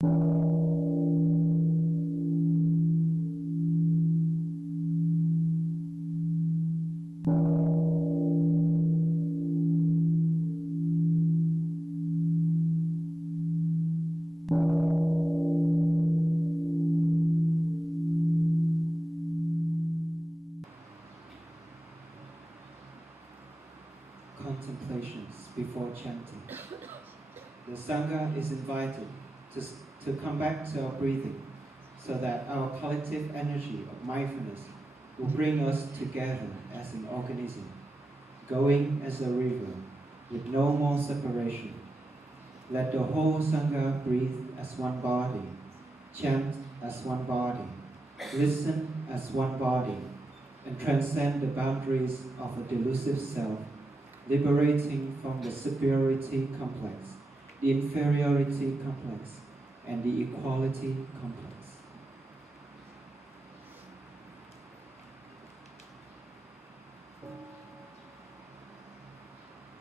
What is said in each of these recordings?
Contemplations before chanting. The Sangha is invited to come back to our breathing so that our collective energy of mindfulness will bring us together as an organism, going as a river with no more separation. Let the whole Sangha breathe as one body, chant as one body, listen as one body, and transcend the boundaries of a delusive self, liberating from the superiority complex, the inferiority complex, and the equality complex.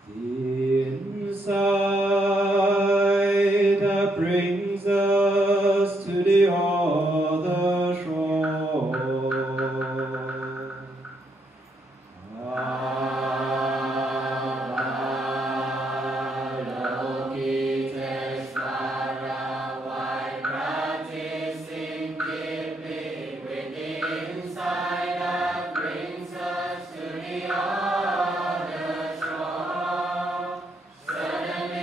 The insight that brings us to the other shore. Suddenly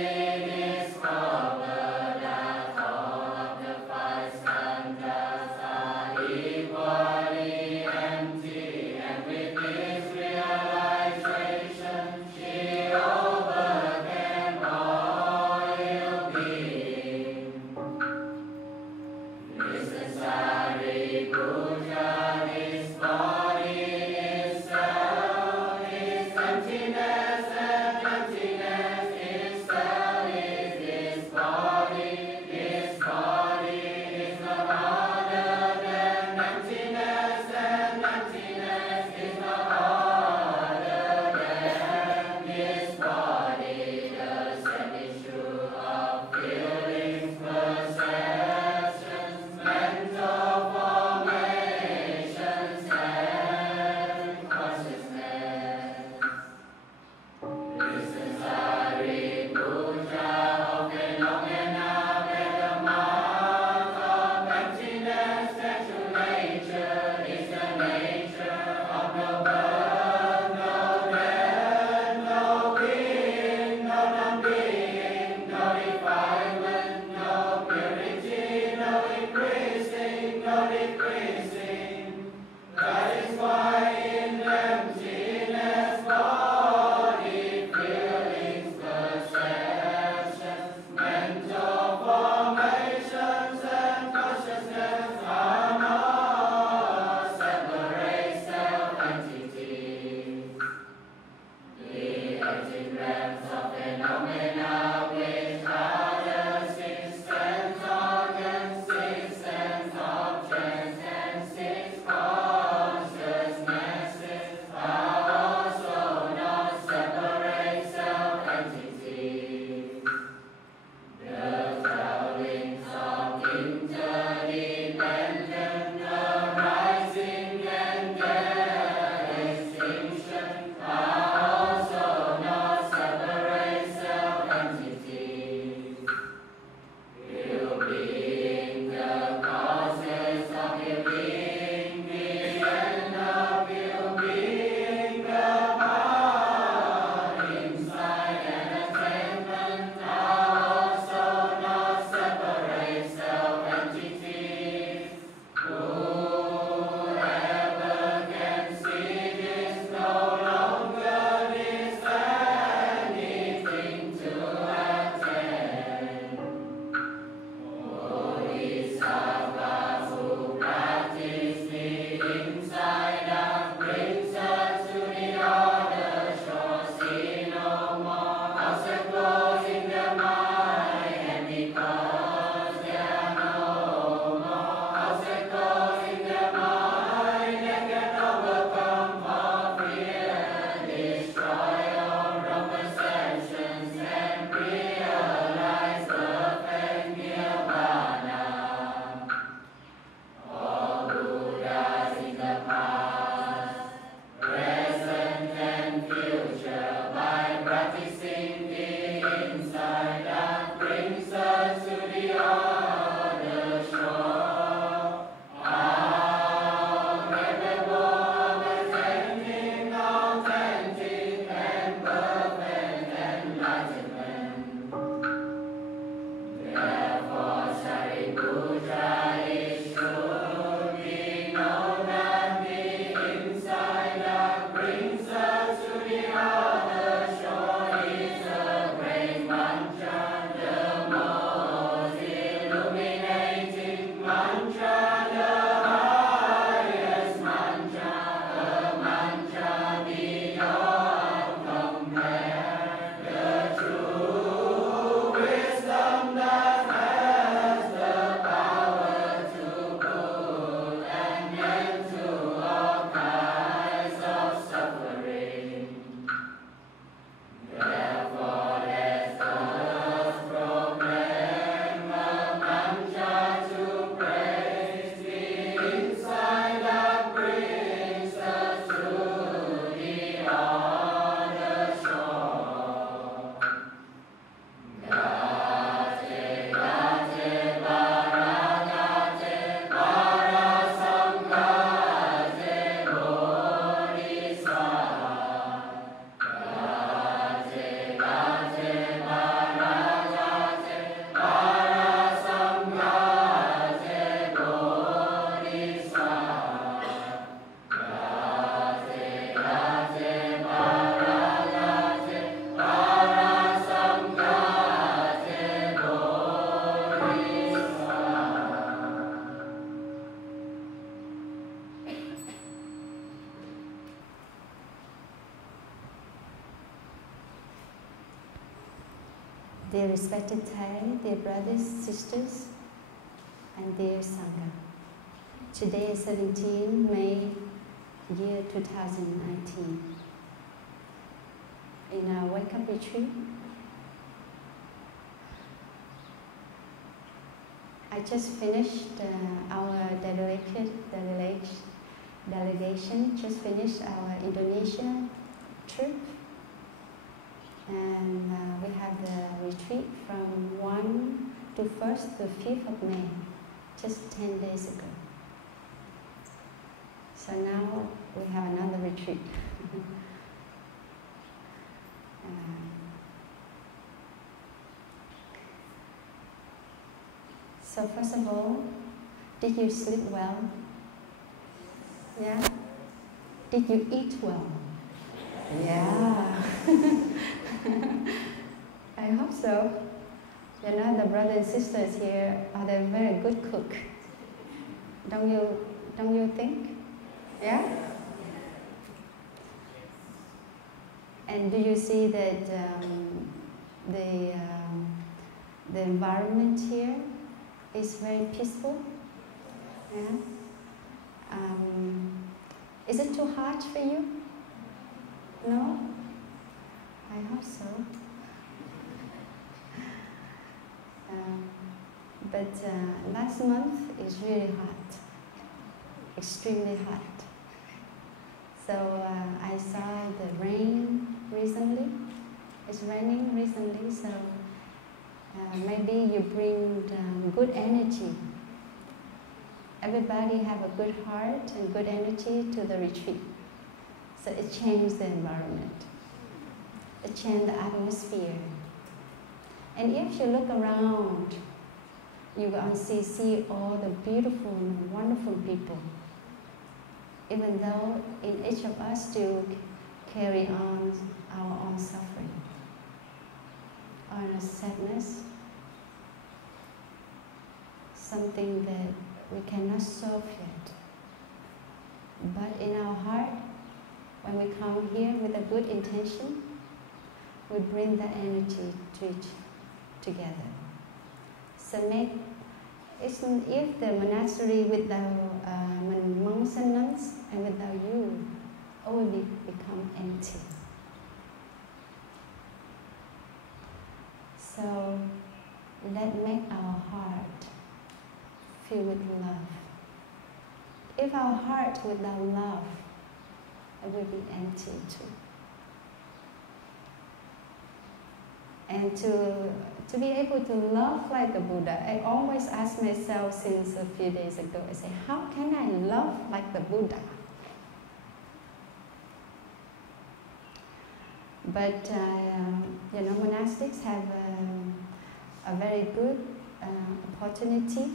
Dear respected Thai, dear brothers, sisters, and dear Sangha. Today is 17 May, year 2019. In our wake-up retreat, I just finished our delegation, just finished our Indonesia trip. And we had the retreat from 1 to 1st to 5th of May, just 10 days ago. So now we have another retreat. So first of all, did you sleep well? Yeah? Did you eat well? Yeah. I hope so. You know, the brothers and sisters here are they very good cook. Don't you think? Yeah? And do you see that the environment here is very peaceful? Yeah? Is it too hard for you? No? I hope so. But last month is really hot, extremely hot. So I saw the rain recently. It's raining recently, so maybe you bring good energy. Everybody have a good heart and good energy to the retreat. So it changed the environment. It changed the atmosphere. And if you look around, you will see all the beautiful and wonderful people. Even though in each of us still carry on our own suffering, our sadness, something that we cannot solve yet. But in our heart, when we come here with a good intention, we bring that energy together. So if the monastery without monks and nuns and without you, all will become empty. So let's make our heart filled with love. If our heart without love, it will be empty too. And to be able to love like the Buddha, I always ask myself since a few days ago, I say, how can I love like the Buddha? But, you know, monastics have a very good opportunity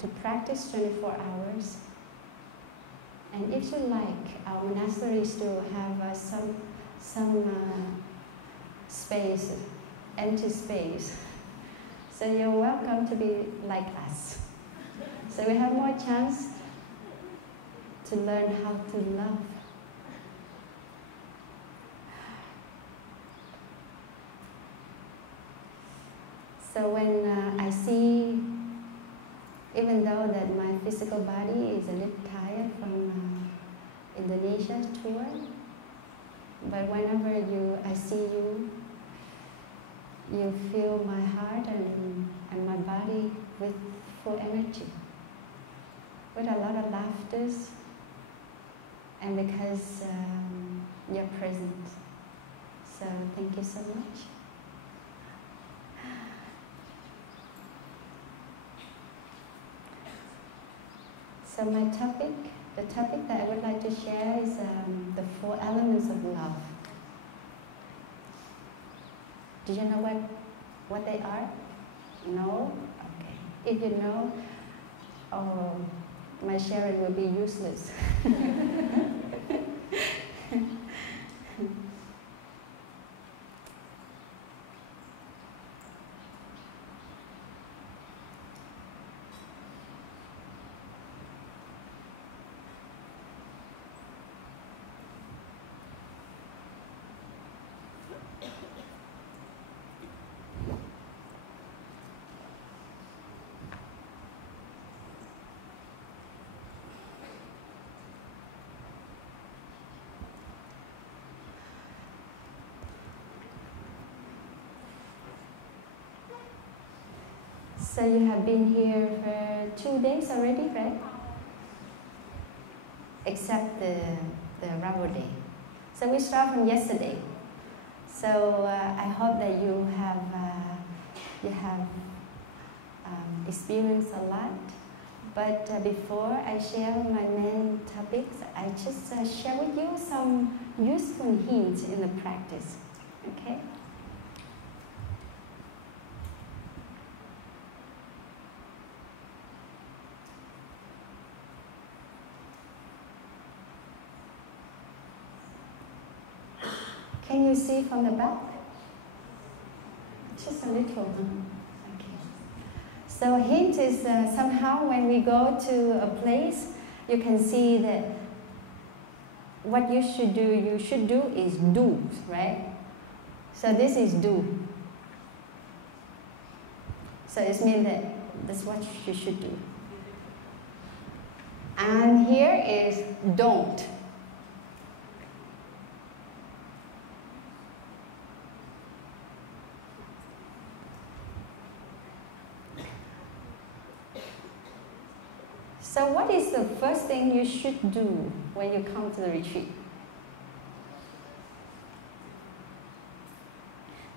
to practice 24 hours. And if you like, our monasteries do have some space, empty space. So you're welcome to be like us. So we have more chance to learn how to love. So when I see, even though that my physical body is a little tired from Indonesia tour, but whenever I see you, you fill my heart and my body with full energy, with a lot of laughter, and because you're present. So thank you so much. So my topic, the topic that I would like to share is the 4 elements of love. Do you know what they are? No? Okay. If you know, my sharing will be useless. So you have been here for 2 days already, right? Except the rubber day. So we start from yesterday. So I hope that you have experienced a lot. But before I share my main topics, I just share with you some useful hints in the practice. Okay? Can you see from the back? Just a little. Okay. So hint is somehow when we go to a place, you can see that what you should do is do, right? So this is do. So it means that that's what you should do. And here is don't. So what is the first thing you should do when you come to the retreat?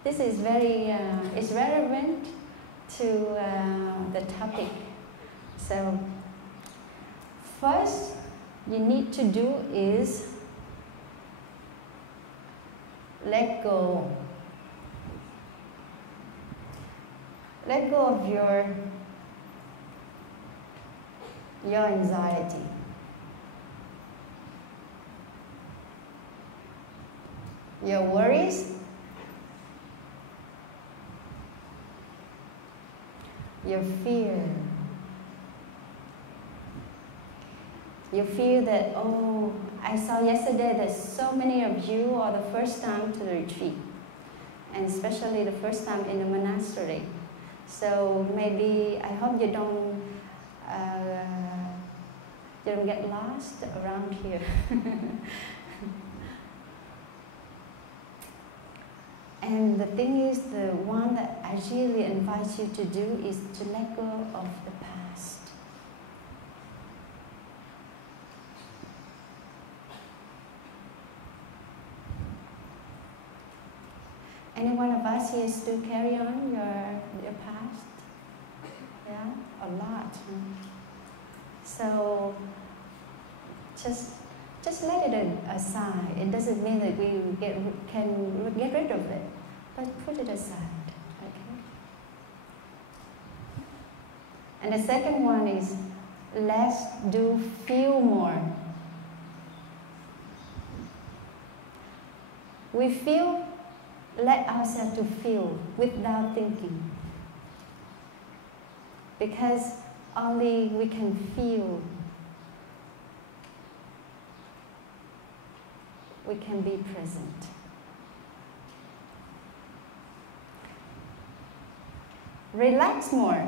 This is very it's relevant to the topic. So first you need to do is let go. Let go of your anxiety. Your worries, your fear. You feel that, oh, I saw yesterday that so many of you are the first time to the retreat, and especially the first time in the monastery. So maybe, I hope you don't get lost around here. And the thing is, the one that I really invite you to do is to let go of the past. Any one of us here still carry on your past? Yeah, a lot. Huh? So just let it aside. It doesn't mean that we can get rid of it, but put it aside. Okay. And the second one is let's do feel more. We feel. Let ourselves to feel without thinking. Because only we can feel, we can be present. Relax more.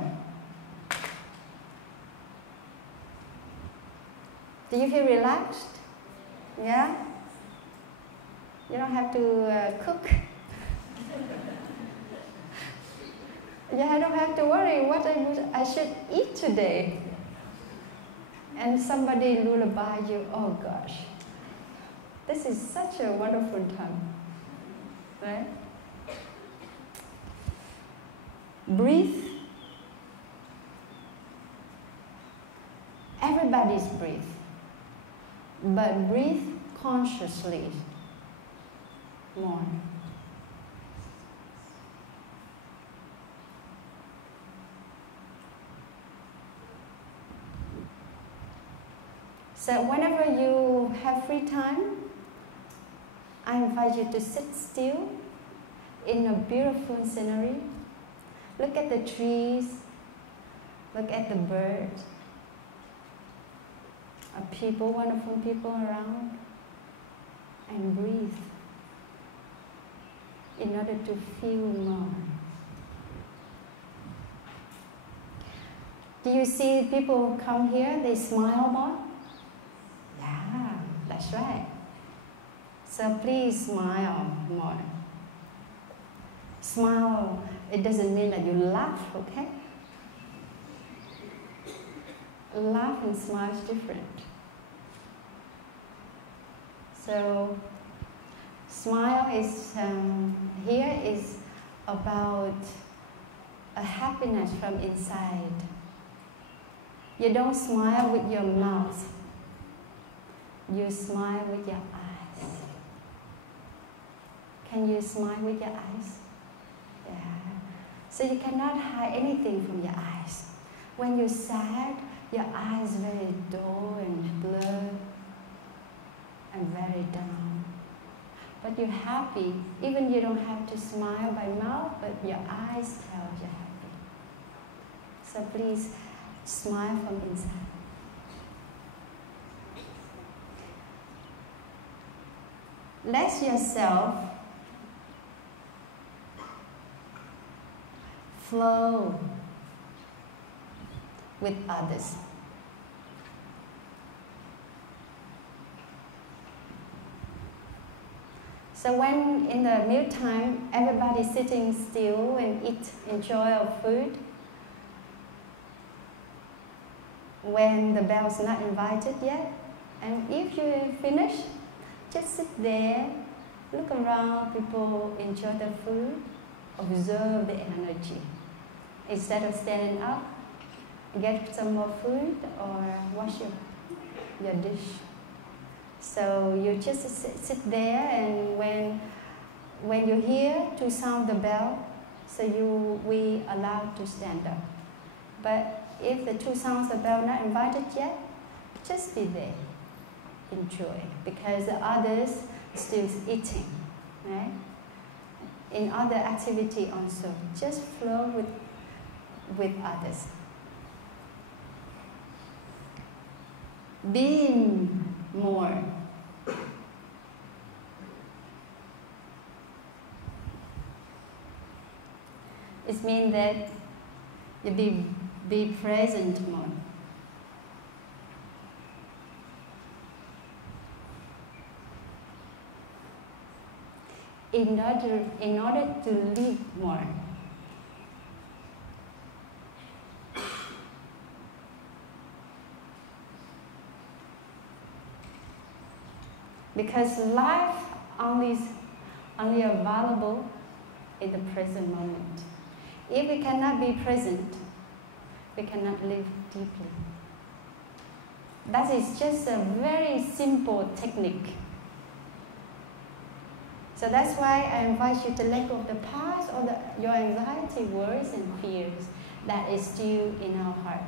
Do you feel relaxed? Yeah? You don't have to cook. Yeah, I don't have to worry what I should eat today. And somebody lullaby you, oh gosh. This is such a wonderful time. Right? Breathe. Everybody's breathe. But breathe consciously more. So whenever you have free time, I invite you to sit still in a beautiful scenery. Look at the trees, look at the birds, people, wonderful people around, and breathe in order to feel more. Do you see people come here, they smile more? Yeah, that's right. So please smile more. Smile, it doesn't mean that you laugh, okay? laugh and smile is different. So smile is here is about a happiness from inside. You don't smile with your mouth. You smile with your eyes. Can you smile with your eyes? Yeah. So you cannot hide anything from your eyes. When you're sad, your eyes very dull and blurred and very down. But you're happy. Even you don't have to smile by mouth, but your eyes tell you're happy. So please smile from inside. Let yourself flow with others. So when in the mealtime, everybody's sitting still and enjoy our food, when the bell's not invited yet, and if you finish, just sit there, look around, people enjoy the food, observe the energy. Instead of standing up, get some more food or wash your dish. So you just sit there, and when you hear to sound the bell, so we allowed to stand up. But if the two sounds the bell not invited yet, just be there, enjoy, because the others still eating, right? In other activity also, just flow with others. Being more. It means that you be present more. In order to live more. Because life only available in the present moment. If we cannot be present, we cannot live deeply. That is just a very simple technique. So that's why I invite you to let go of the past or your anxiety, worries, and fears that is still in our heart.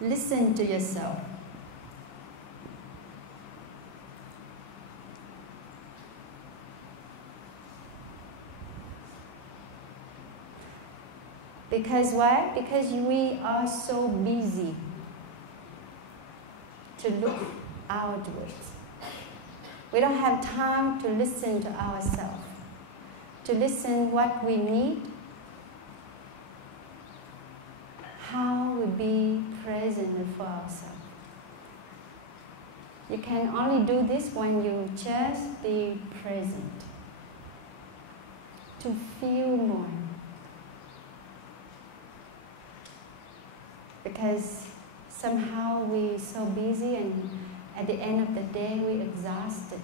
Listen to yourself. Because why? Because we are so busy to look outwards. We don't have time to listen to ourselves, to listen what we need, how we be present for ourselves. You can only do this when you just be present, to feel more. Because somehow we're so busy, and at the end of the day we're exhausted,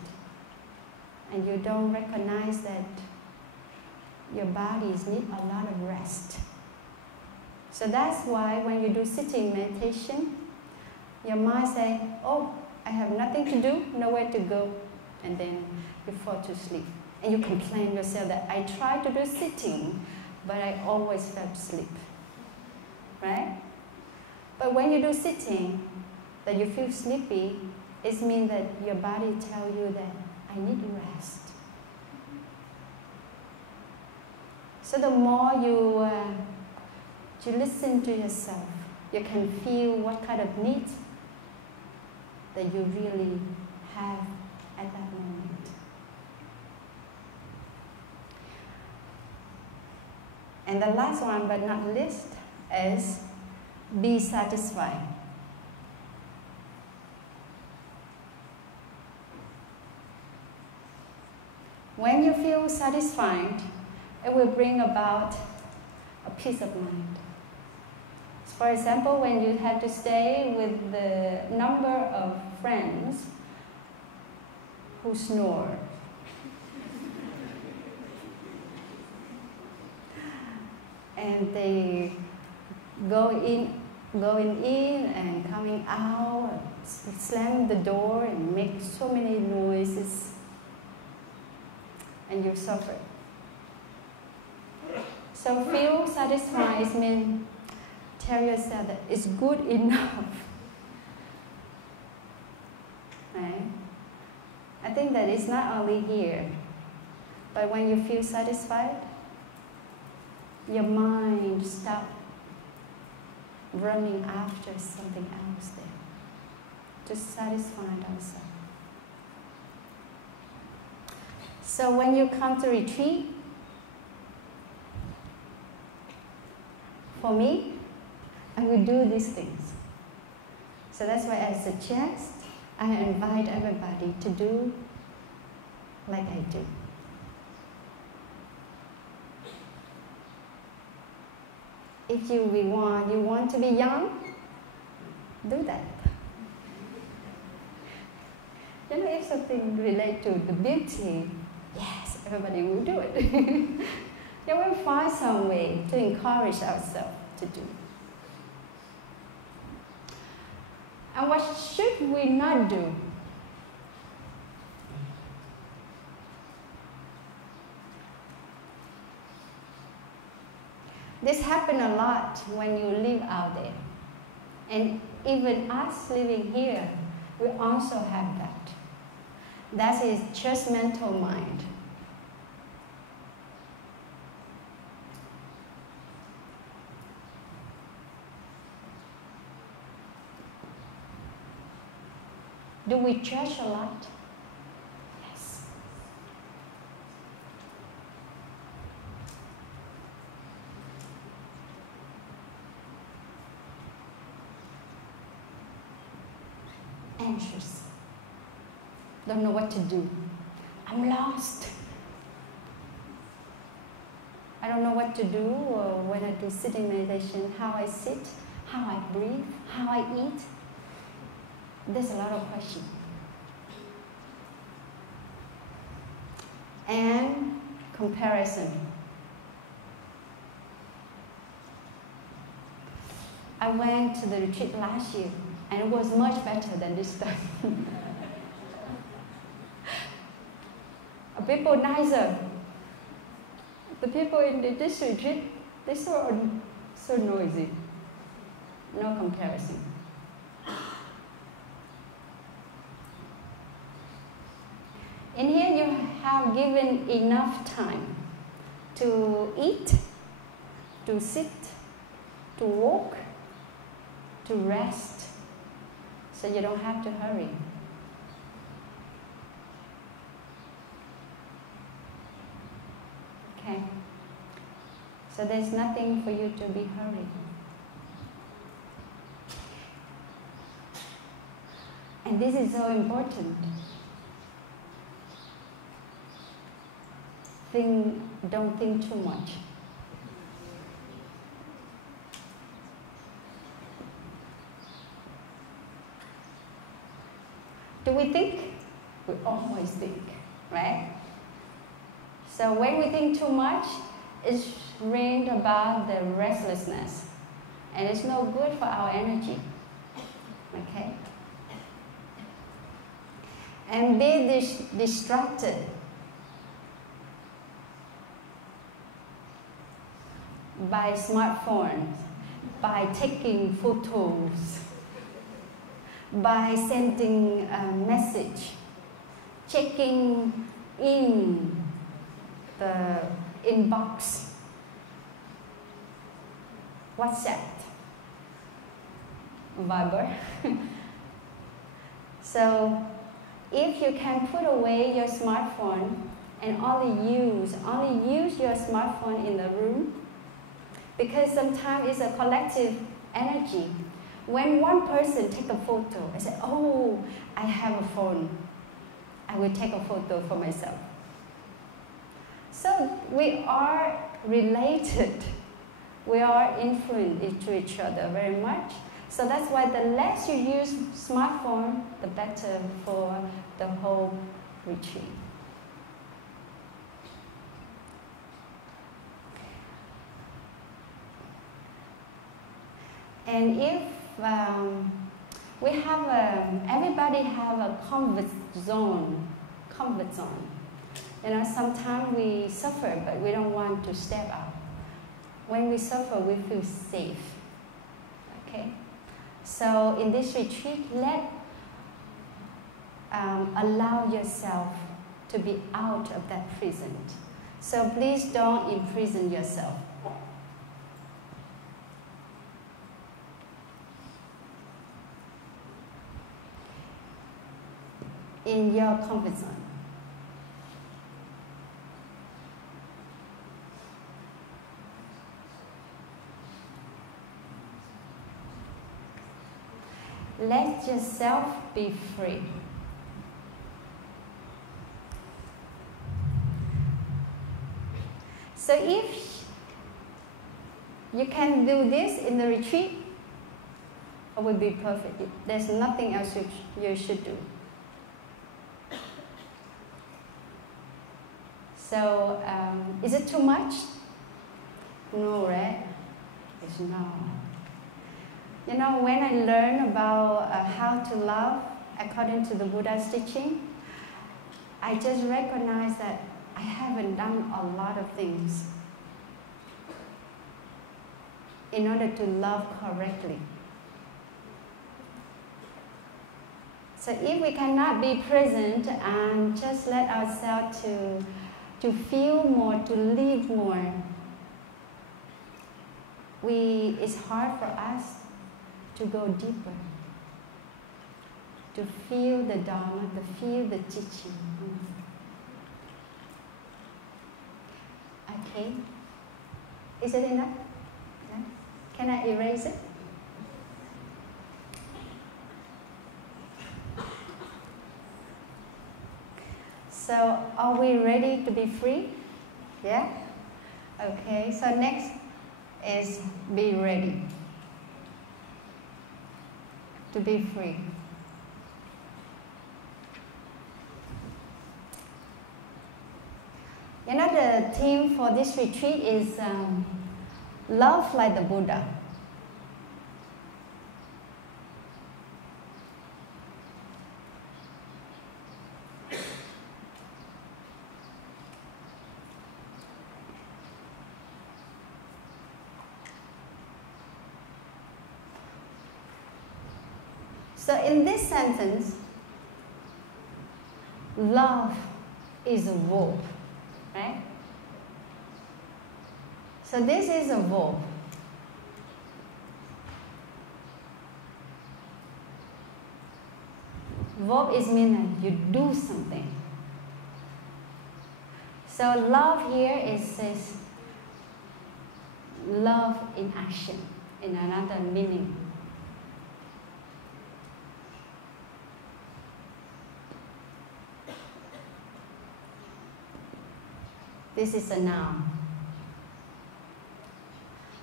and you don't recognize that your bodies need a lot of rest. So that's why when you do sitting meditation, your mind says, oh, I have nothing to do, nowhere to go, and then you fall to sleep. And you complain yourself that I try to do sitting, but I always fell asleep, right? But when you do sitting, that you feel sleepy, it means that your body tells you that I need rest. So the more you listen to yourself, you can feel what kind of needs that you really have at that moment. And the last one, but not least, is be satisfied. When you feel satisfied, it will bring about a peace of mind. For example, when you have to stay with the number of friends who snore, and they going in and coming out, slam the door and make so many noises, and you suffer. So feel satisfied means tell yourself that it's good enough. Right? I think that it's not only here, but when you feel satisfied, your mind stops running after something else there. Just satisfy ourselves. So when you come to retreat, for me, I will do these things. So that's why I suggest, I invite everybody to do like I do. If you want to be young, do that. You know, if something relates to the beauty, yes, everybody will do it. You will find some way to encourage ourselves to do. And what should we not do? This happens a lot when you live out there. And even us living here, we also have that. That is judgmental mind. Do we judge a lot? Yes. Anxious. Don't know what to do. I'm lost. I don't know what to do when I do sitting meditation, how I sit, how I breathe, how I eat. There's a lot of questions. And comparison. I went to the retreat last year and it was much better than this time. People nicer. The people in this retreat, they're so noisy. No comparison. In here you have given enough time to eat, to sit, to walk, to rest, so you don't have to hurry. Okay? So there's nothing for you to be hurried. And this is so important. Don't think too much. Do we think? We always think, right? So when we think too much, it's bring about the restlessness. And it's no good for our energy. Okay? And be distracted. By smartphones, by taking photos, by sending a message, checking in the inbox, WhatsApp, Viber. So if you can put away your smartphone and only use your smartphone in the room, because sometimes it's a collective energy. When one person take a photo, I say, oh, I have a phone. I will take a photo for myself. So we are related. We are influenced to each other very much. So that's why the less you use smartphone, the better for the whole retreat. And if we have everybody have a comfort zone. You know, sometimes we suffer, but we don't want to step out. When we suffer, we feel safe. Okay? So in this retreat, allow yourself to be out of that prison. So please don't imprison yourself. In your comfort zone. Let yourself be free. So if you can do this in the retreat, it will be perfect. There's nothing else you should do. So, is it too much? No, right? It's no. You know, when I learned about how to love according to the Buddha's teaching, I just recognized that I haven't done a lot of things in order to love correctly. So if we cannot be present and just let ourselves to feel more, to live more, it's hard for us to go deeper, to feel the Dharma, to feel the teaching. Okay? Is it enough? No? Can I erase it? So, are we ready to be free? Yeah? Okay, so next is be ready to be free. You know, the theme for this retreat is love like the Buddha. So in this sentence, love is a verb, right? So this is a verb. Verb is meaning you do something. So love here says love in action, in another meaning. This is a noun.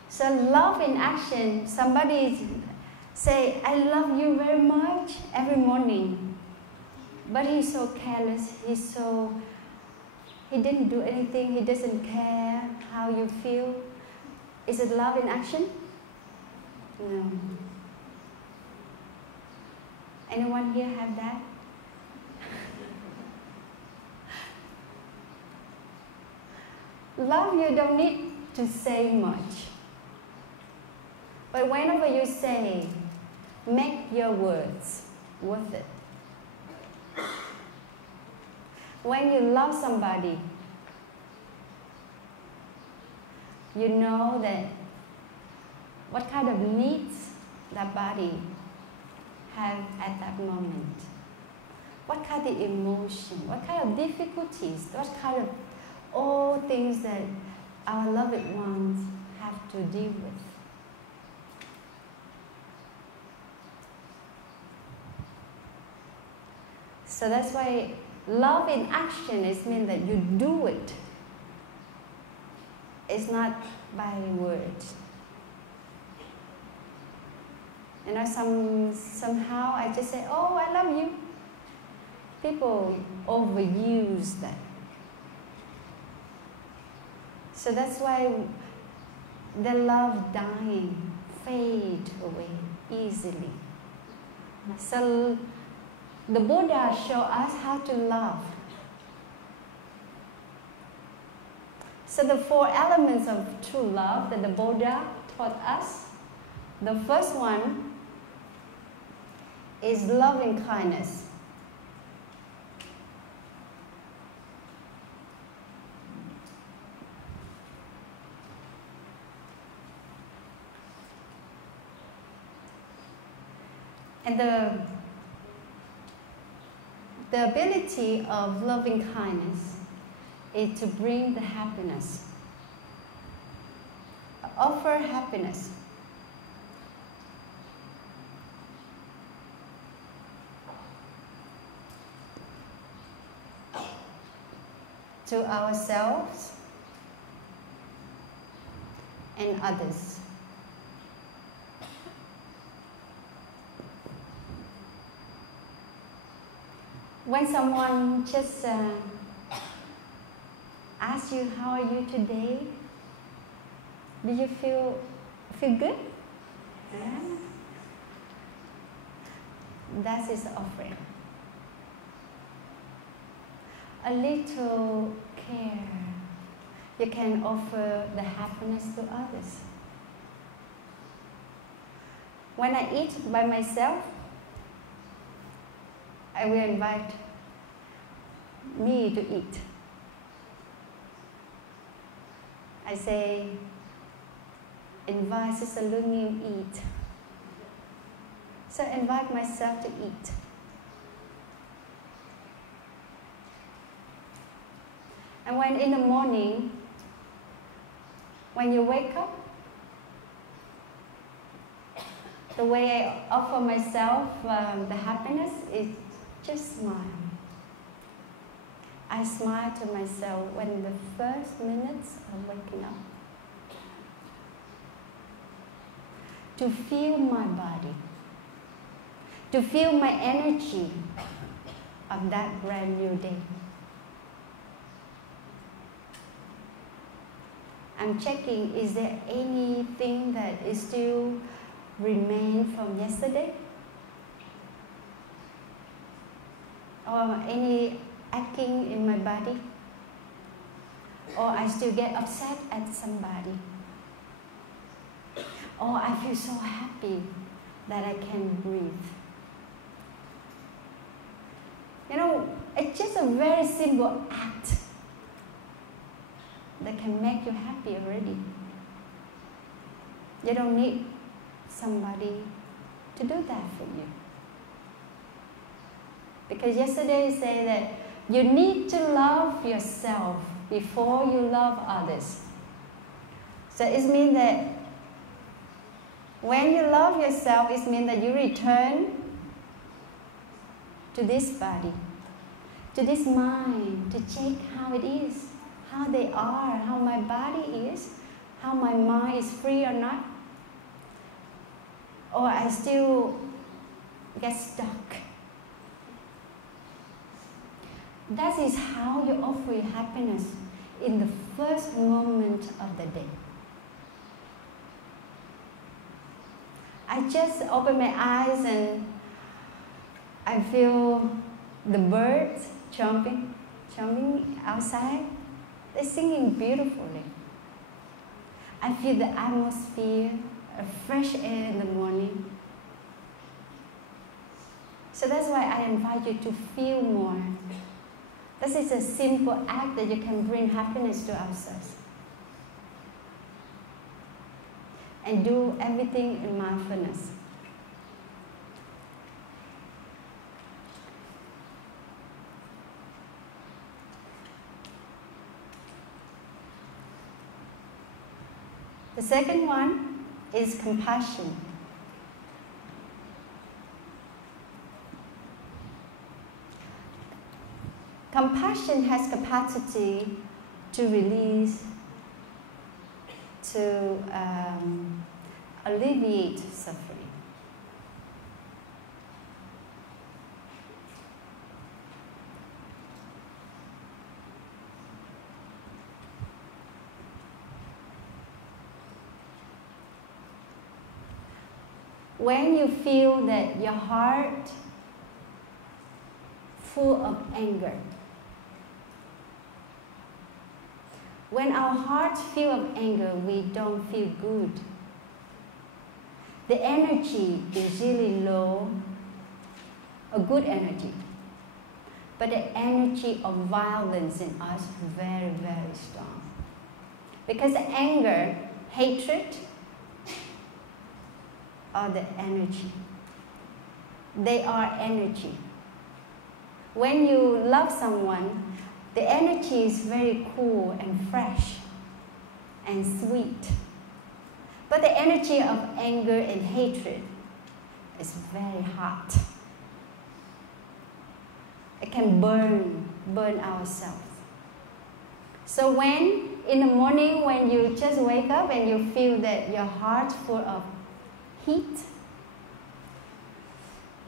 So love in action, somebody say, I love you very much every morning. But he's so careless, he didn't do anything, he doesn't care how you feel. Is it love in action? No. Anyone here have that? Love, you don't need to say much. But whenever you say, make your words worth it. When you love somebody, you know that what kind of needs that body have at that moment. What kind of emotion, what kind of difficulties, what kind of all things that our loved ones have to deal with. So that's why love in action is mean that you do it. It's not by words. You know, somehow I just say, oh, I love you. People overuse that. So that's why the love dying, fade away easily. So the Buddha showed us how to love. So the 4 elements of true love that the Buddha taught us, the first one is loving kindness. And the ability of loving kindness is to bring the happiness, offer happiness. To ourselves and others. When someone just asks you, how are you today? Do you feel good? Yeah. That is offering. A little care. You can offer the happiness to others. When I eat by myself, I will invite me to eat. I say, invite Sister LUONG eat. So I invite myself to eat. And when in the morning, when you wake up, the way I offer myself the happiness is just smile. I smile to myself when the first minutes of waking up. To feel my body, to feel my energy of that brand new day. I'm checking, is there anything that is still remain from yesterday? Or any aching in my body? Or I still get upset at somebody? Or I feel so happy that I can breathe? You know, it's just a very simple act that can make you happy already. You don't need somebody to do that for you. Because yesterday you say that you need to love yourself before you love others. So it means that when you love yourself, it means that you return to this body, to this mind, to check how it is, how they are, how my body is, how my mind is free or not. Or I still get stuck. That is how you offer your happiness in the first moment of the day. I just open my eyes and I feel the birds jumping outside. They're singing beautifully. I feel the atmosphere, fresh air in the morning. So that's why I invite you to feel more. This is a simple act that you can bring happiness to ourselves. And do everything in mindfulness. The second one is compassion. Compassion has capacity to release to alleviate suffering. When you feel that your heart full of anger, when our hearts feel of anger, we don't feel good. The energy is really low, a good energy, but the energy of violence in us is very, very strong. Because anger, hatred, are the energy. They are energy. When you love someone, the energy is very cool and fresh and sweet. But the energy of anger and hatred is very hot. It can burn ourselves. So when, in the morning, when you just wake up and you feel that your heart's full of heat,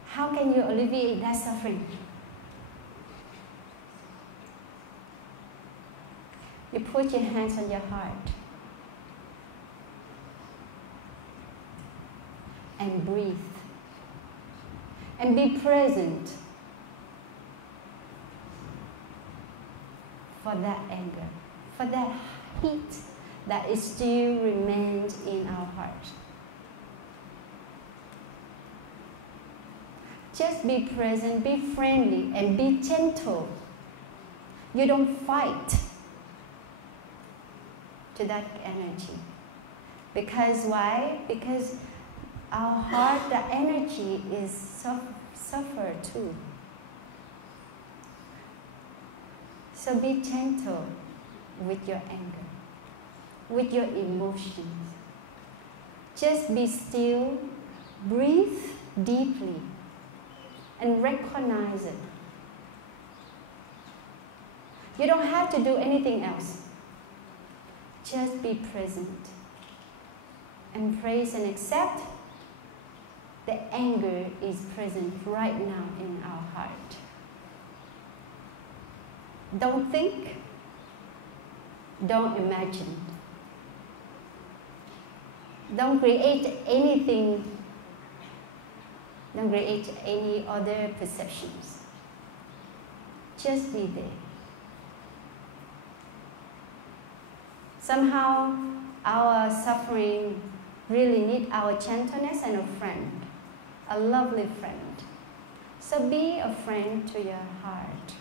how can you alleviate that suffering? You put your hands on your heart and breathe and be present for that anger, for that heat that is still remains in our heart. Just be present, be friendly, and be gentle. You don't fight to that energy. Because why? Because our heart, the energy is suffer too. So be gentle with your anger, with your emotions. Just be still, breathe deeply, and recognize it. You don't have to do anything else. Just be present and praise and accept the anger is present right now in our heart. Don't think, don't imagine, don't create anything, don't create any other perceptions. Just be there. Somehow, our suffering really need our gentleness and a friend, a lovely friend. So be a friend to your heart.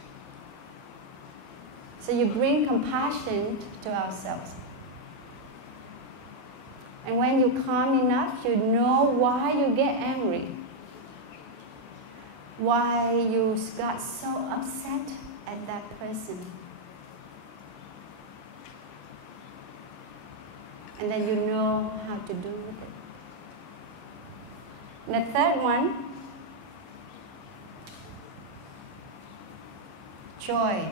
So you bring compassion to ourselves. And when you calm enough, you know why you get angry, why you got so upset at that person. And then you know how to do with it. And the third one, joy.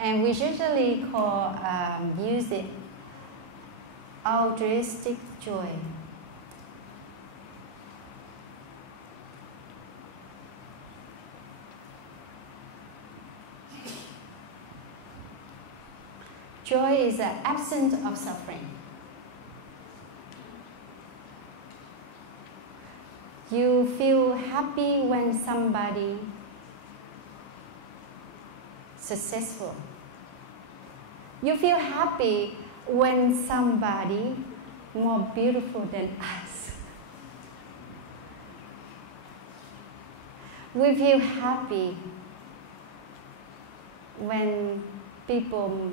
And we usually use it altruistic joy. Joy is the absence of suffering. You feel happy when somebody successful. You feel happy when somebody more beautiful than us. We feel happy when people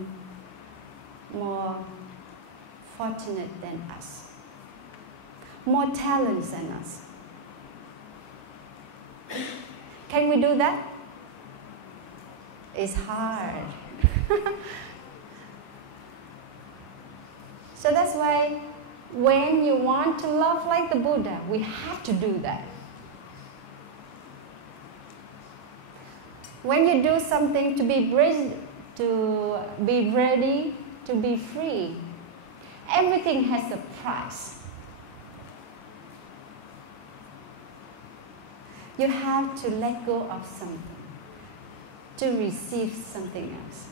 more fortunate than us, more talents than us. Can we do that? It's hard. So that's why when you want to love like the Buddha, we have to do that. When you do something to be ready to be free. Everything has a price. You have to let go of something to receive something else.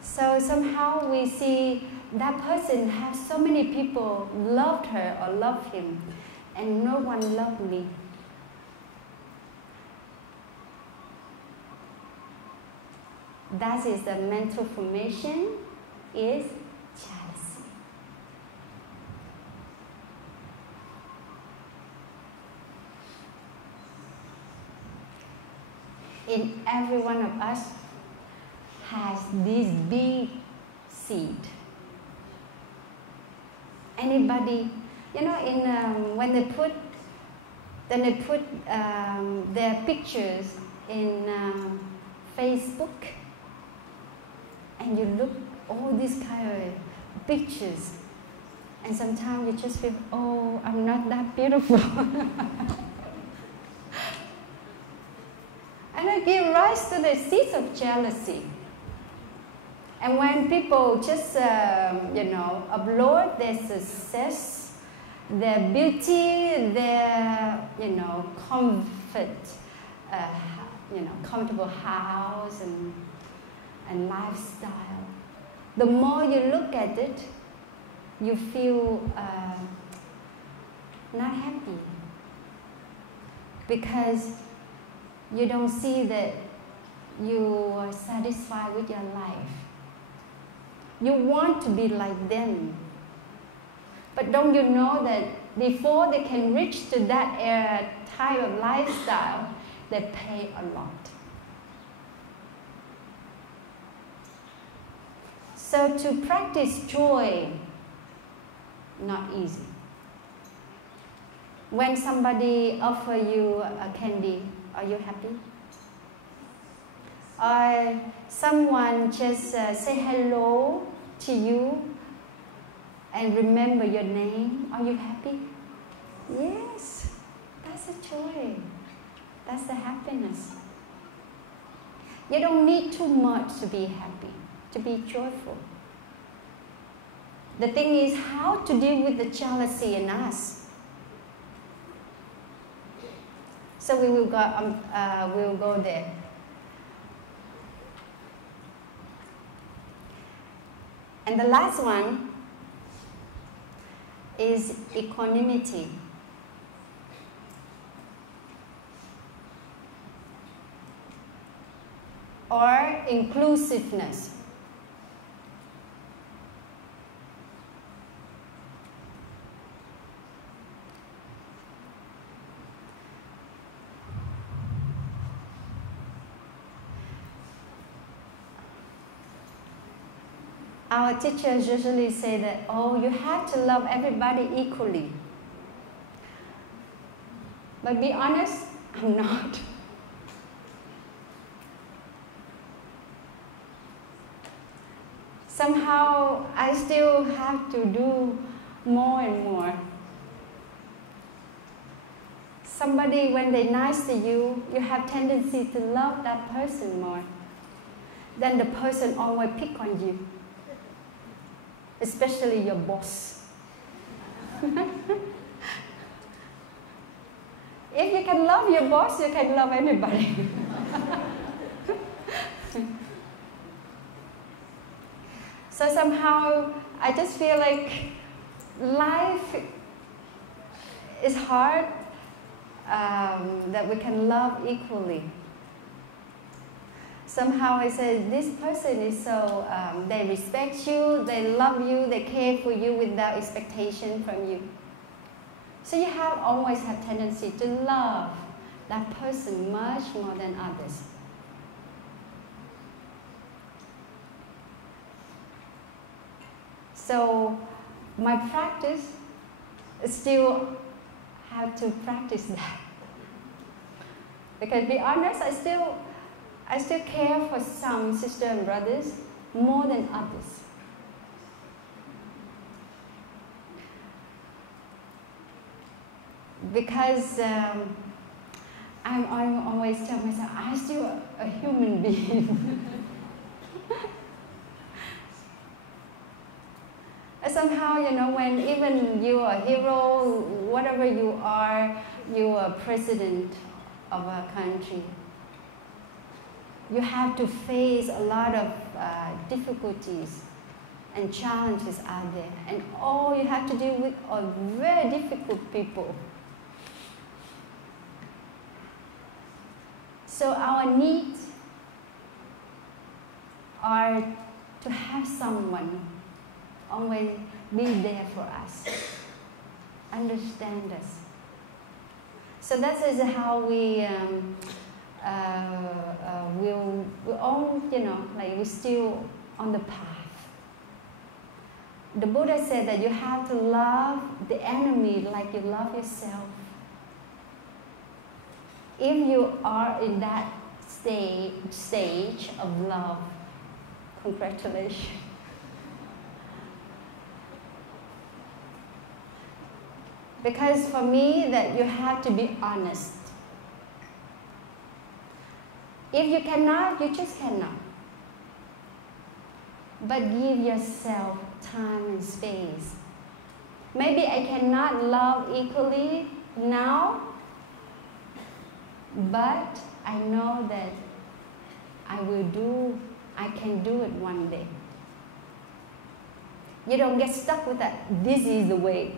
So somehow we see that person has so many people loved her or loved him, and no one loved me. That is the mental formation, is jealousy. In every one of us has this big seed. Anybody, when they put their pictures in Facebook, and you look all these kind of pictures, and sometimes you just feel, oh, I'm not that beautiful. And it gives rise to the seeds of jealousy. And when people just, upload their success, their beauty, their, comfortable house and lifestyle, the more you look at it, you feel not happy, because you don't see that you are satisfied with your life. You want to be like them. But don't you know that before they can reach to that type of lifestyle, they pay a lot. So to practice joy, not easy. When somebody offers you a candy, are you happy? Or someone just say hello to you and remember your name, are you happy? Yes, that's a joy. That's the happiness. You don't need too much to be happy, to be joyful. The thing is how to deal with the jealousy in us. So we will go there. And the last one is equanimity. Or inclusiveness. Our teachers usually say that, oh, you have to love everybody equally. But be honest, I'm not. Somehow, I still have to do more and more. Somebody, when they're nice to you, you have tendency to love that person more. Then the person always pick on you. Especially your boss. If you can love your boss, you can love anybody. So somehow, I just feel like life is hard, that we can love equally. Somehow I say, this person is so, they respect you, they love you, they care for you without expectation from you. So you always have tendency to love that person much more than others. So my practice still have to practice that. Because to be honest, I still care for some sisters and brothers more than others. Because I always tell myself, I'm still a human being. And somehow, when even you are a hero, whatever you are president of a country, you have to face a lot of difficulties and challenges out there. And all you have to deal with are very difficult people. So our needs are to have someone always be there for us, understand us. So that is how we we're all, we're still on the path. The Buddha said that you have to love the enemy like you love yourself. If you are in that stage of love, congratulations. Because for me, that you have to be honest. If you cannot, you just cannot. But give yourself time and space. Maybe I cannot love equally now, but I know that I can do it one day. You don't get stuck with that. This is the way.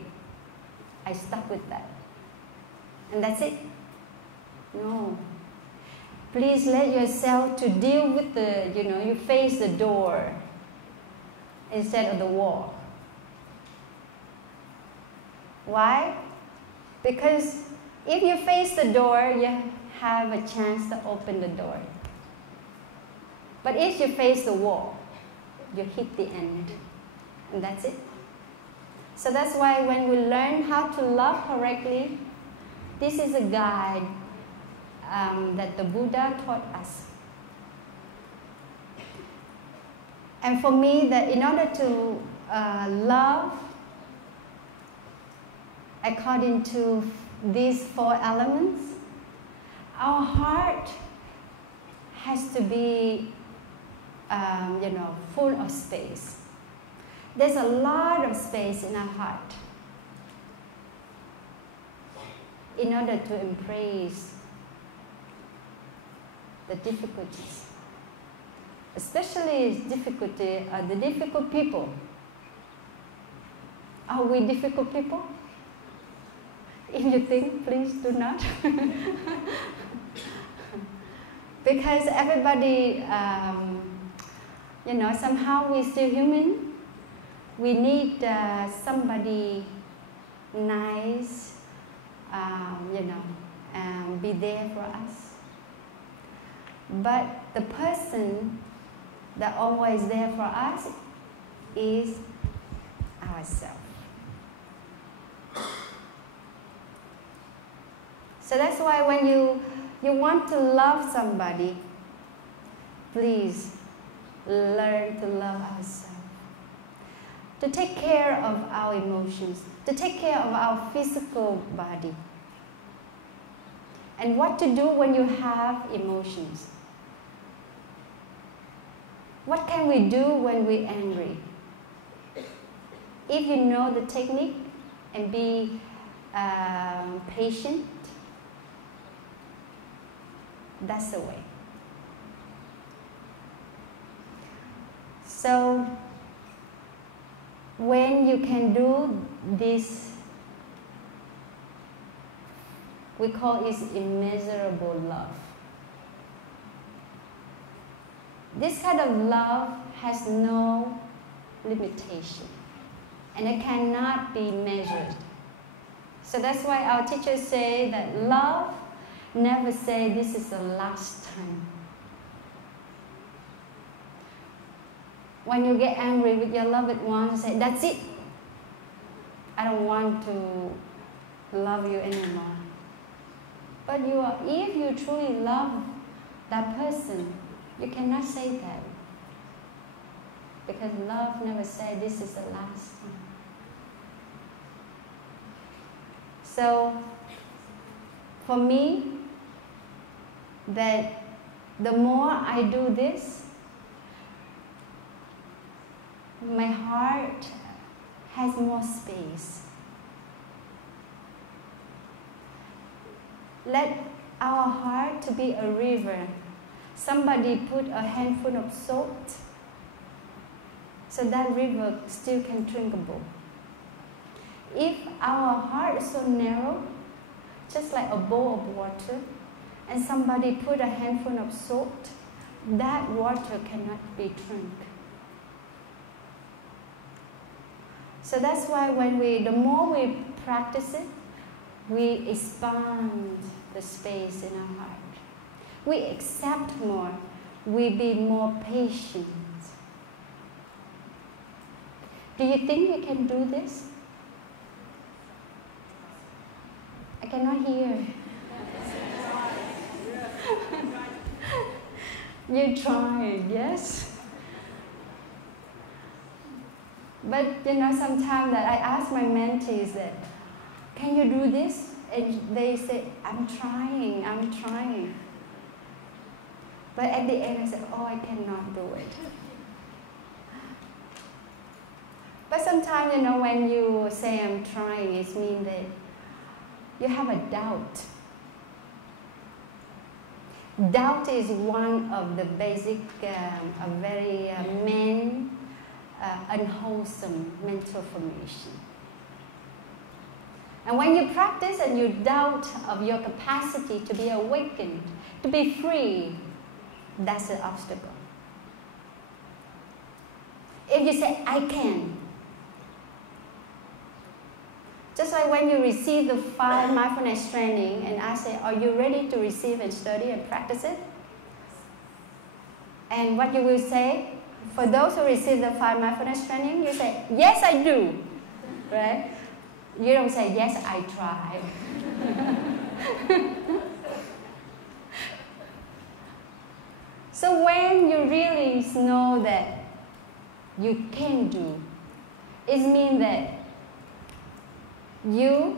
I stuck with that. And that's it. No. Please let yourself to deal with you face the door instead of the wall. Why? Because if you face the door, you have a chance to open the door. But if you face the wall, you hit the end. And that's it. So that's why when we learn how to love correctly, this is a guide that the Buddha taught us. And for me, that in order to love according to these 4 elements, our heart has to be, full of space. There's a lot of space in our heart in order to embrace the difficulties, especially the difficult people. Are we difficult people? If you think, please do not. Because everybody, somehow we're still human. We need somebody nice, be there for us. But the person that always there for us is ourselves. So that's why when you want to love somebody, please learn to love ourselves. To take care of our emotions, to take care of our physical body. And what to do when you have emotions. What can we do when we're angry? If you know the technique and be patient, that's the way. So, when you can do this, we call it immeasurable love. This kind of love has no limitation, and it cannot be measured. So that's why our teachers say that love never say this is the last time. When you get angry with your loved one, you say, that's it. I don't want to love you anymore. But if you truly love that person, you cannot say that. Because love never says this is the last time. So, for me, that the more I do this, my heart has more space. Let our heart to be a river. Somebody put a handful of salt, so that river still can drinkable. If our heart is so narrow, just like a bowl of water, and somebody put a handful of salt, that water cannot be drunk. So that's why the more we practice it, we expand the space in our heart. We accept more. We be more patient. Do you think you can do this? I cannot hear. You try, yes. But sometimes that I ask my mentees that, can you do this? And they say, I'm trying. But at the end I said, oh, I cannot do it. But sometimes, when you say I'm trying, it means that you have a doubt. Doubt is one of the basic, a very unwholesome mental formation. And when you practice and you doubt of your capacity to be awakened, to be free, that's an obstacle. If you say, I can, just like when you receive the 5 mindfulness training and I say, are you ready to receive and study and practice it? And what you will say, for those who receive the 5 mindfulness training, you say, yes, I do, right? You don't say, yes, I try. So when you really know that you can do, it means that you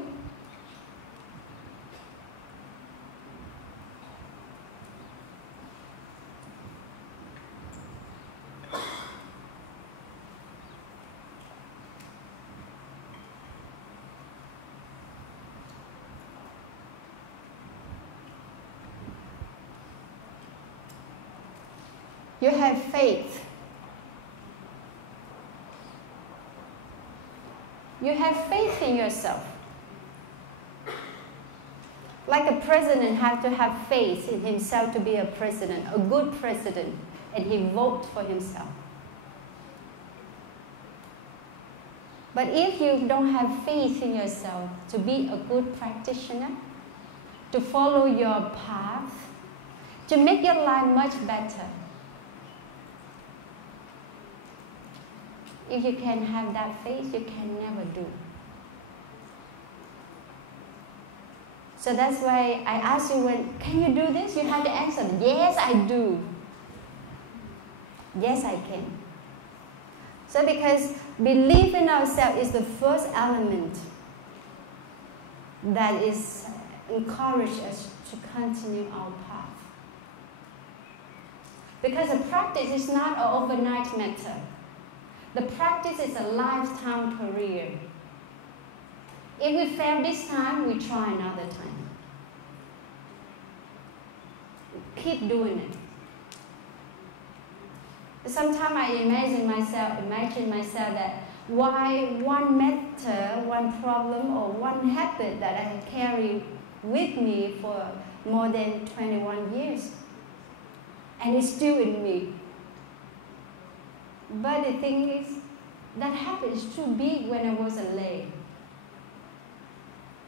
have faith. You have faith in yourself. Like a president has to have faith in himself to be a president, a good president, and he votes for himself. But if you don't have faith in yourself to be a good practitioner, to follow your path, to make your life much better, if you can have that faith, you can never do. So that's why I ask you, can you do this? You have to answer, yes, I do. Yes, I can. So because belief in ourselves is the first element that is encourage us to continue our path. Because the practice is not an overnight matter. The practice is a lifetime career. If we fail this time, we try another time. Keep doing it. Sometimes I imagine myself that why one matter, one problem, or one habit that I carry with me for more than 21 years, and it's still in me. But the thing is, that habit is too big when I was a lay.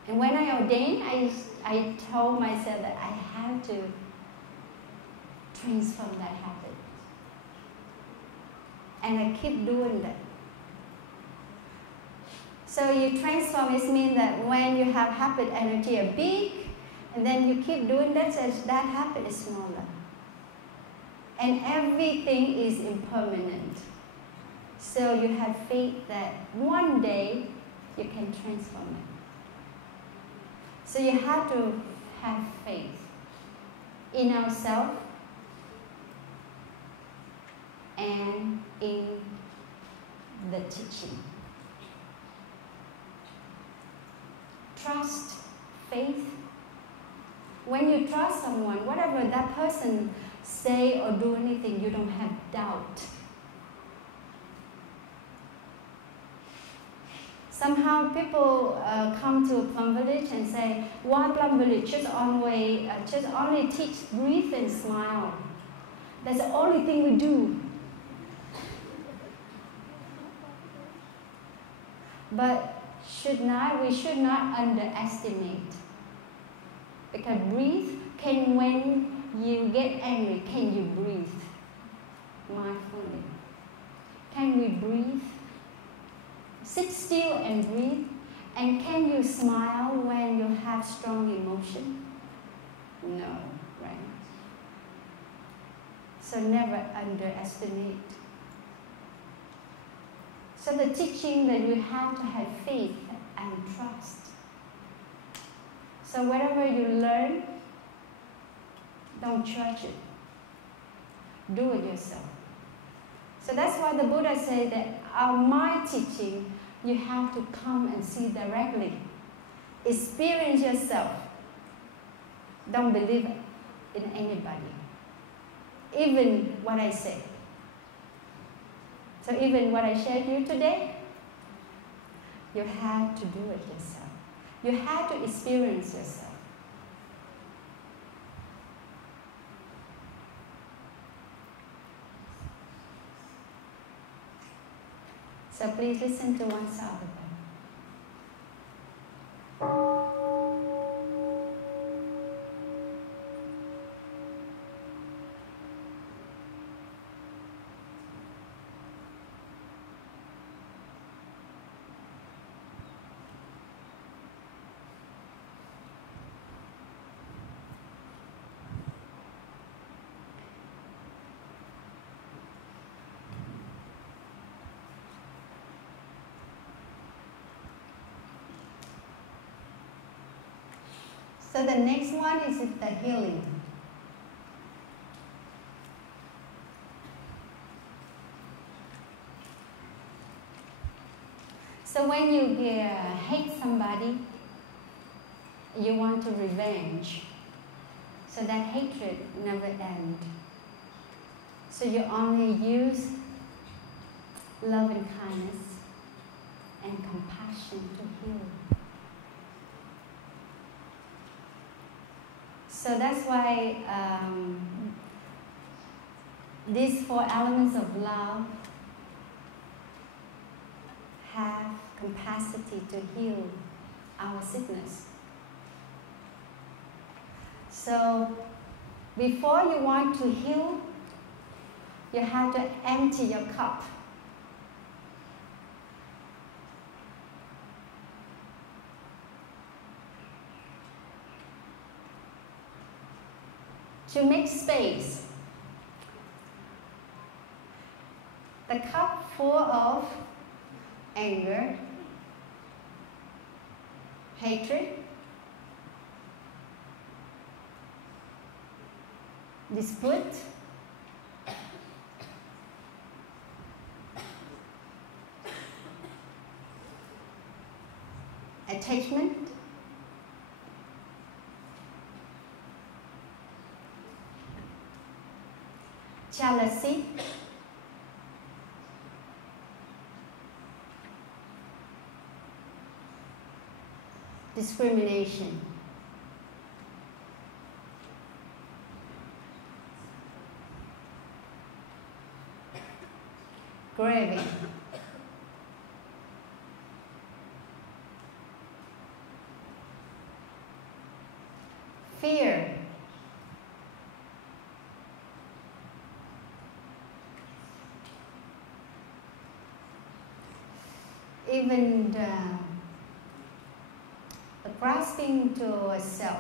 And when I ordained, I told myself that I have to transform that habit. And I keep doing that. So you transform, it means that when you have habit energy are big, and then you keep doing that, so that habit is smaller. And everything is impermanent. So you have faith that one day you can transform it. So you have to have faith. in ourselves and in the teaching. Trust, faith. When you trust someone, whatever that person say or do anything, you don't have doubt. Somehow people come to Plum Village and say, why Plum Village? Just only teach, breathe and smile. That's the only thing we do. But we should not underestimate. Because breathe, when you get angry, can you breathe mindfully? Can we breathe? Sit still and breathe. And can you smile when you have strong emotion? No, right? So never underestimate. So the teaching that you have to have faith and trust. So whatever you learn, don't judge it. Do it yourself. So that's why the Buddha said that my teaching, you have to come and see directly. Experience yourself. Don't believe in anybody. Even what I say. So even what I shared you today, you have to do it yourself. You have to experience yourself. So please listen to one sound of them. So the next one is the healing. So when you hate somebody, you want to revenge. So that hatred never ends. So you only use love and kindness and compassion to heal. So that's why these 4 elements of love have capacity to heal our sickness. So before you want to heal, you have to empty your cup. To make space. The cup full of anger, hatred, dispute, attachment, jealousy, discrimination. Craving. Fear. Even the grasping to self.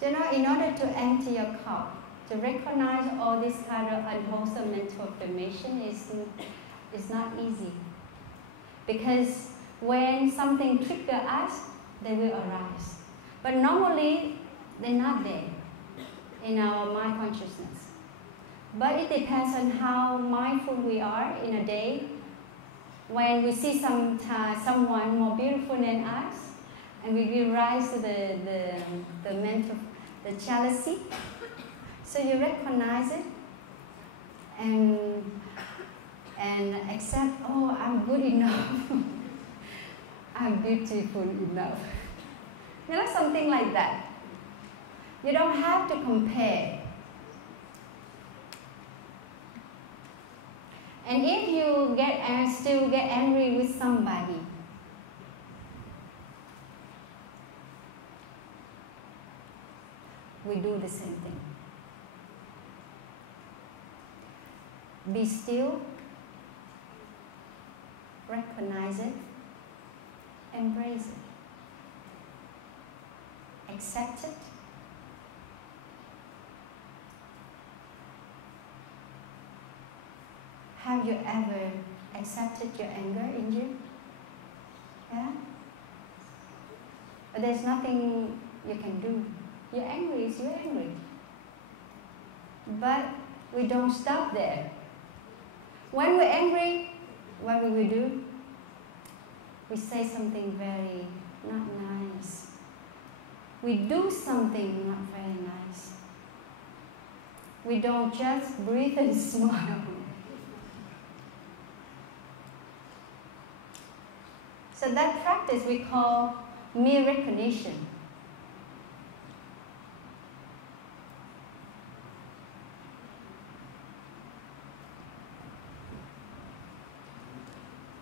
So now in order to empty your cup, to recognize all this kind of unwholesome mental affirmation is not easy. Because when something triggers us, they will arise. But normally, they're not there in our mind consciousness. But it depends on how mindful we are in a day. When we see someone more beautiful than us, and we will rise to the mental, the jealousy. So you recognize it and accept, oh, I'm good enough. I'm beautiful enough. You know, something like that. You don't have to compare. And if you still get angry with somebody, we do the same thing. Be still, recognize it, embrace it, accept it. Have you ever accepted your anger in you? Yeah? But there's nothing you can do. You're angry, you're angry. But we don't stop there. When we're angry, what will we do? We say something very not nice. We do something not very nice. We don't just breathe and smile. So that practice we call mere recognition.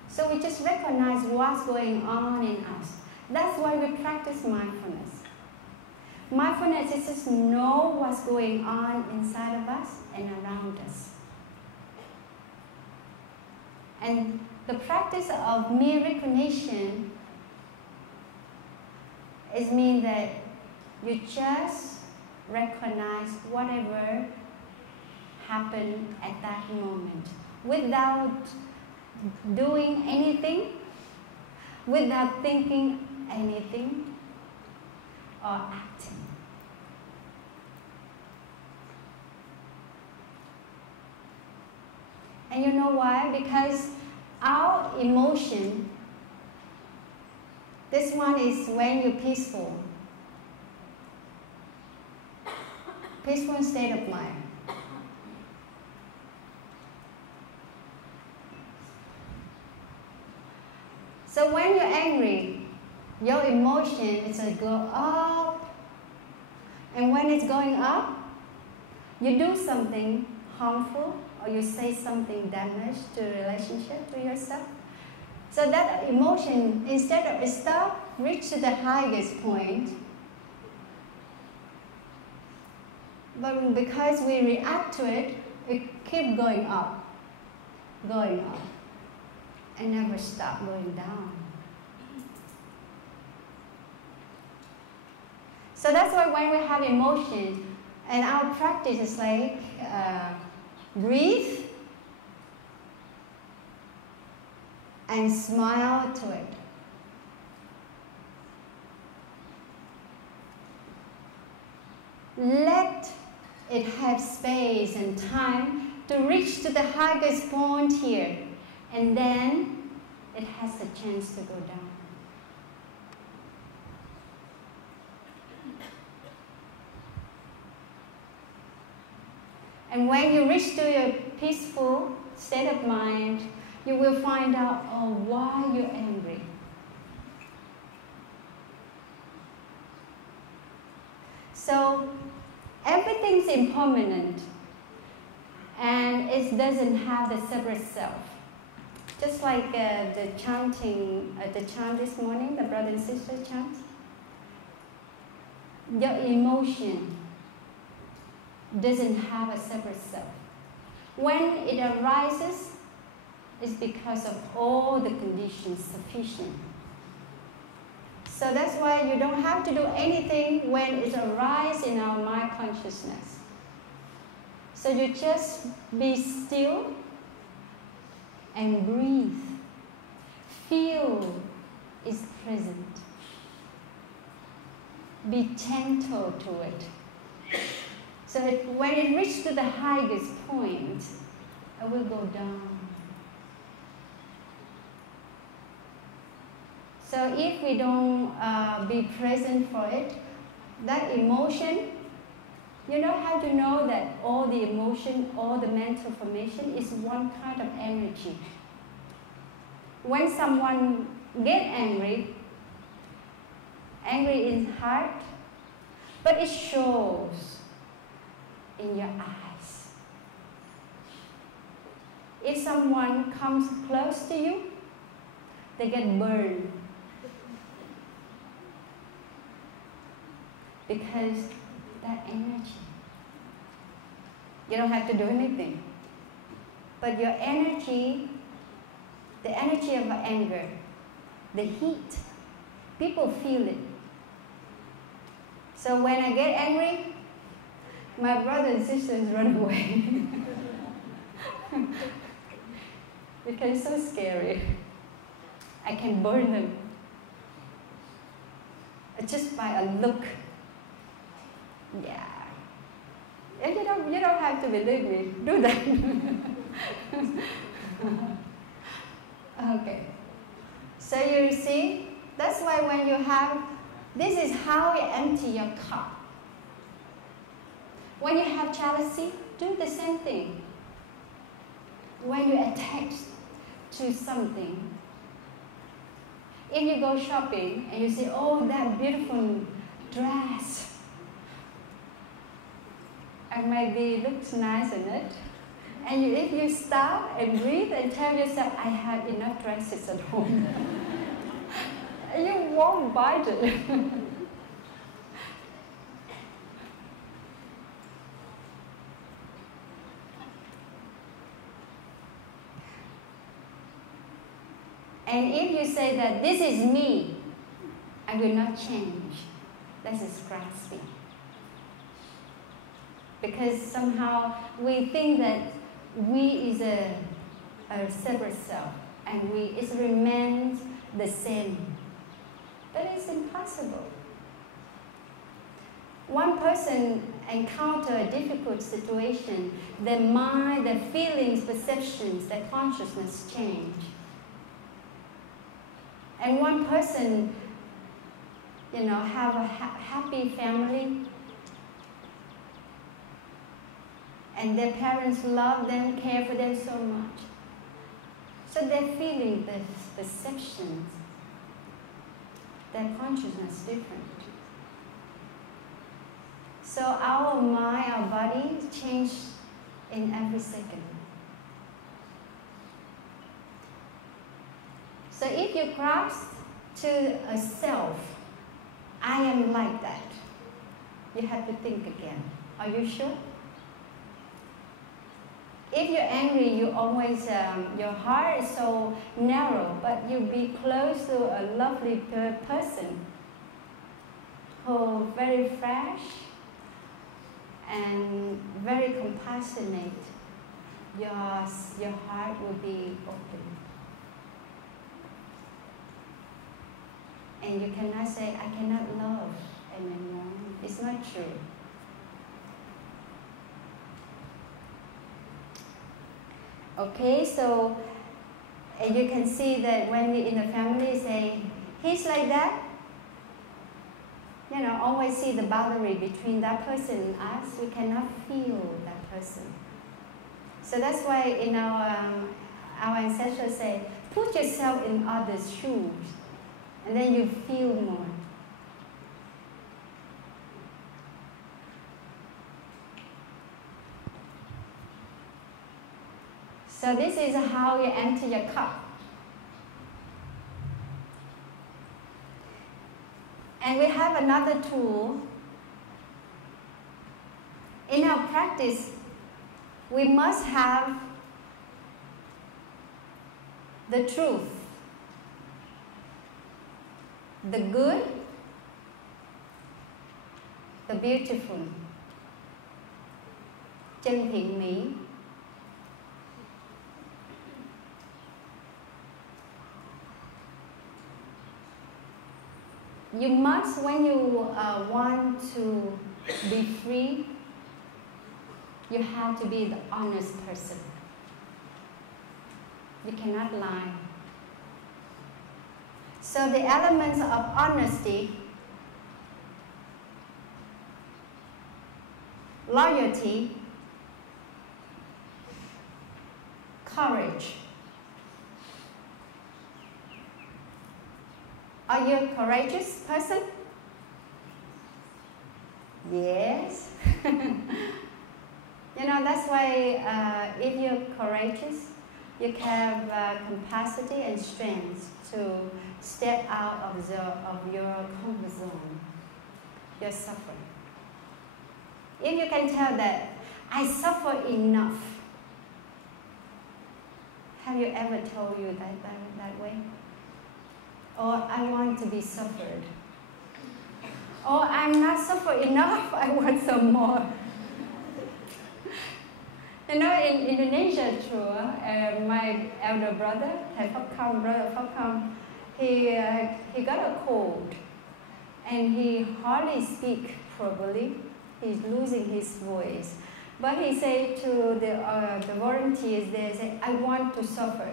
So we just recognize what's going on in us. That's why we practice mindfulness. Mindfulness is just know what's going on inside of us and around us. And the practice of mere recognition is mean that you just recognize whatever happened at that moment without doing anything, without thinking anything or acting. And you know why? Because our emotion, this one is when you're peaceful. Peaceful state of mind. So when you're angry, your emotion is going to go up. And when it's going up, you do something harmful or you say something damage to a relationship to yourself. So that emotion, instead of stop, reach to the highest point. But because we react to it, it keeps going up, and never stop going down. So that's why when we have emotion, and our practice is like breathe and smile to it. Let it have space and time to reach to the highest point here, and then it has a chance to go down. And when you reach to your peaceful state of mind, you will find out, oh, why you're angry. So everything's impermanent, and it doesn't have the separate self. Just like the chanting, the chant this morning, the brother and sister chant. Your emotion doesn't have a separate self. When it arises, it's because of all the conditions sufficient. So that's why you don't have to do anything when it arises in our mind consciousness. So you just be still and breathe. Feel its present. Be gentle to it. So that when it reaches to the highest point, it will go down. So if we don't be present for it, that emotion, you know how to know that all the emotion, all the mental formation is one kind of energy. When someone gets angry, angry in heart, but it shows in your eyes. If someone comes close to you, they get burned. Because that energy. You don't have to do anything. But your energy, the energy of anger, the heat, people feel it. So when I get angry, my brothers and sisters run away. Because it's so scary. I can burn them. Just by a look. Yeah. And you don't have to believe me. Do that. Okay. So you see, that's why when you have, this is how you empty your cup. When you have jealousy, do the same thing. When you attach to something, if you go shopping and you say, oh, that beautiful dress, and maybe looks nice in it, and if you stop and breathe and tell yourself, I have enough dresses at home, you won't buy it. And if you say that this is me, I will not change, that is grasping. Because somehow we think that we is a separate self, and it remains the same. But it's impossible. One person encounter a difficult situation, their mind, their feelings, perceptions, their consciousness change. And one person, have a happy family, and their parents love them, care for them so much. So they're feeling the perceptions, their consciousness different. So our mind, our body change in every second. So if you grasp to a self, I am like that, you have to think again. Are you sure? If you're angry, you always, your heart is so narrow, but you be close to a lovely person who very fresh and very compassionate. Your heart will be open. And you cannot say, I cannot love anymore. It's not true. Okay, so you can see that when we in the family say, he's like that, always see the boundary between that person and us. We cannot feel that person. So that's why in our ancestors say, put yourself in others' shoes, and then you feel more. So this is how you empty your cup. And we have another tool. In our practice, we must have the truth, the good, the beautiful. chân thiện mỹ. You must, when you want to be free, you have to be the honest person. You cannot lie. So the elements of honesty, loyalty, courage. Are you a courageous person? Yes. You know, that's why if you're courageous, you have capacity and strength to step out of your comfort zone, your suffering. If you can tell that, I suffer enough. Have you ever told you that way? Or I want to be suffered. Or I'm not suffered enough, I want some more. You know, in Indonesia, my elder brother, brother Fakam, he got a cold, and he hardly speaks properly. He's losing his voice. But he said to the volunteers, they say, I want to suffer.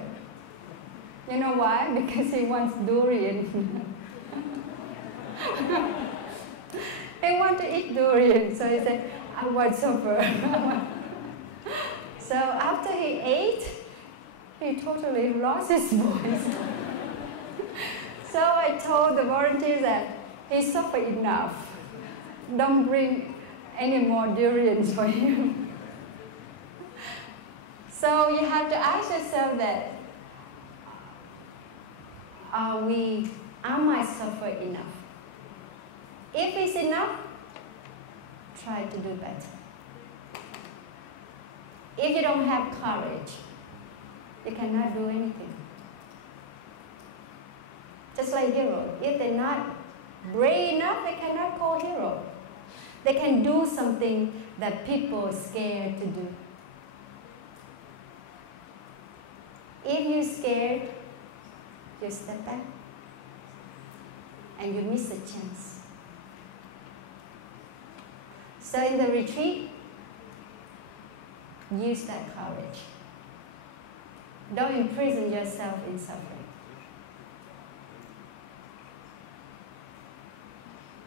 You know why? Because he wants durian. He wants to eat durian, so he said, I want to suffer. So after he ate, he totally lost his voice. So I told the volunteers that he suffered enough. Don't bring any more durians for him. So you have to ask yourself that, am I suffer enough? If it's enough, try to do better. If you don't have courage, you cannot do anything. Just like heroes, if they're not brave enough, they cannot call hero. They can do something that people are scared to do. If you're scared, you step back and you miss a chance. So in the retreat, use that courage. Don't imprison yourself in suffering.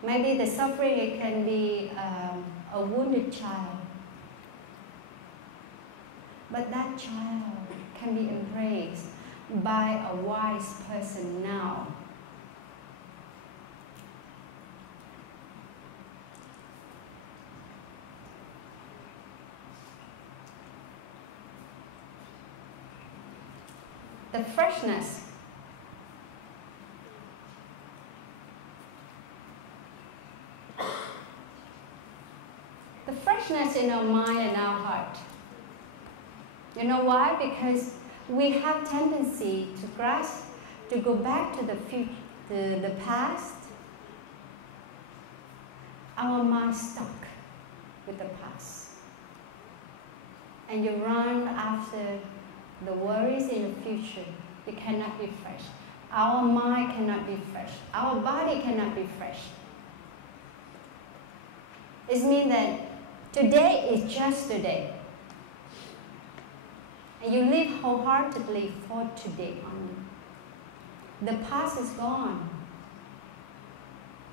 Maybe the suffering, it can be a wounded child. But that child can be embraced by a wise person now. The freshness. The freshness in our mind and our heart. You know why? Because we have tendency to grasp, to go back to the future, the past. Our mind stuck with the past. And you run after the worries in the future. You cannot be fresh. Our mind cannot be fresh. Our body cannot be fresh. It means that today is just today. And you live wholeheartedly for today only. The past is gone.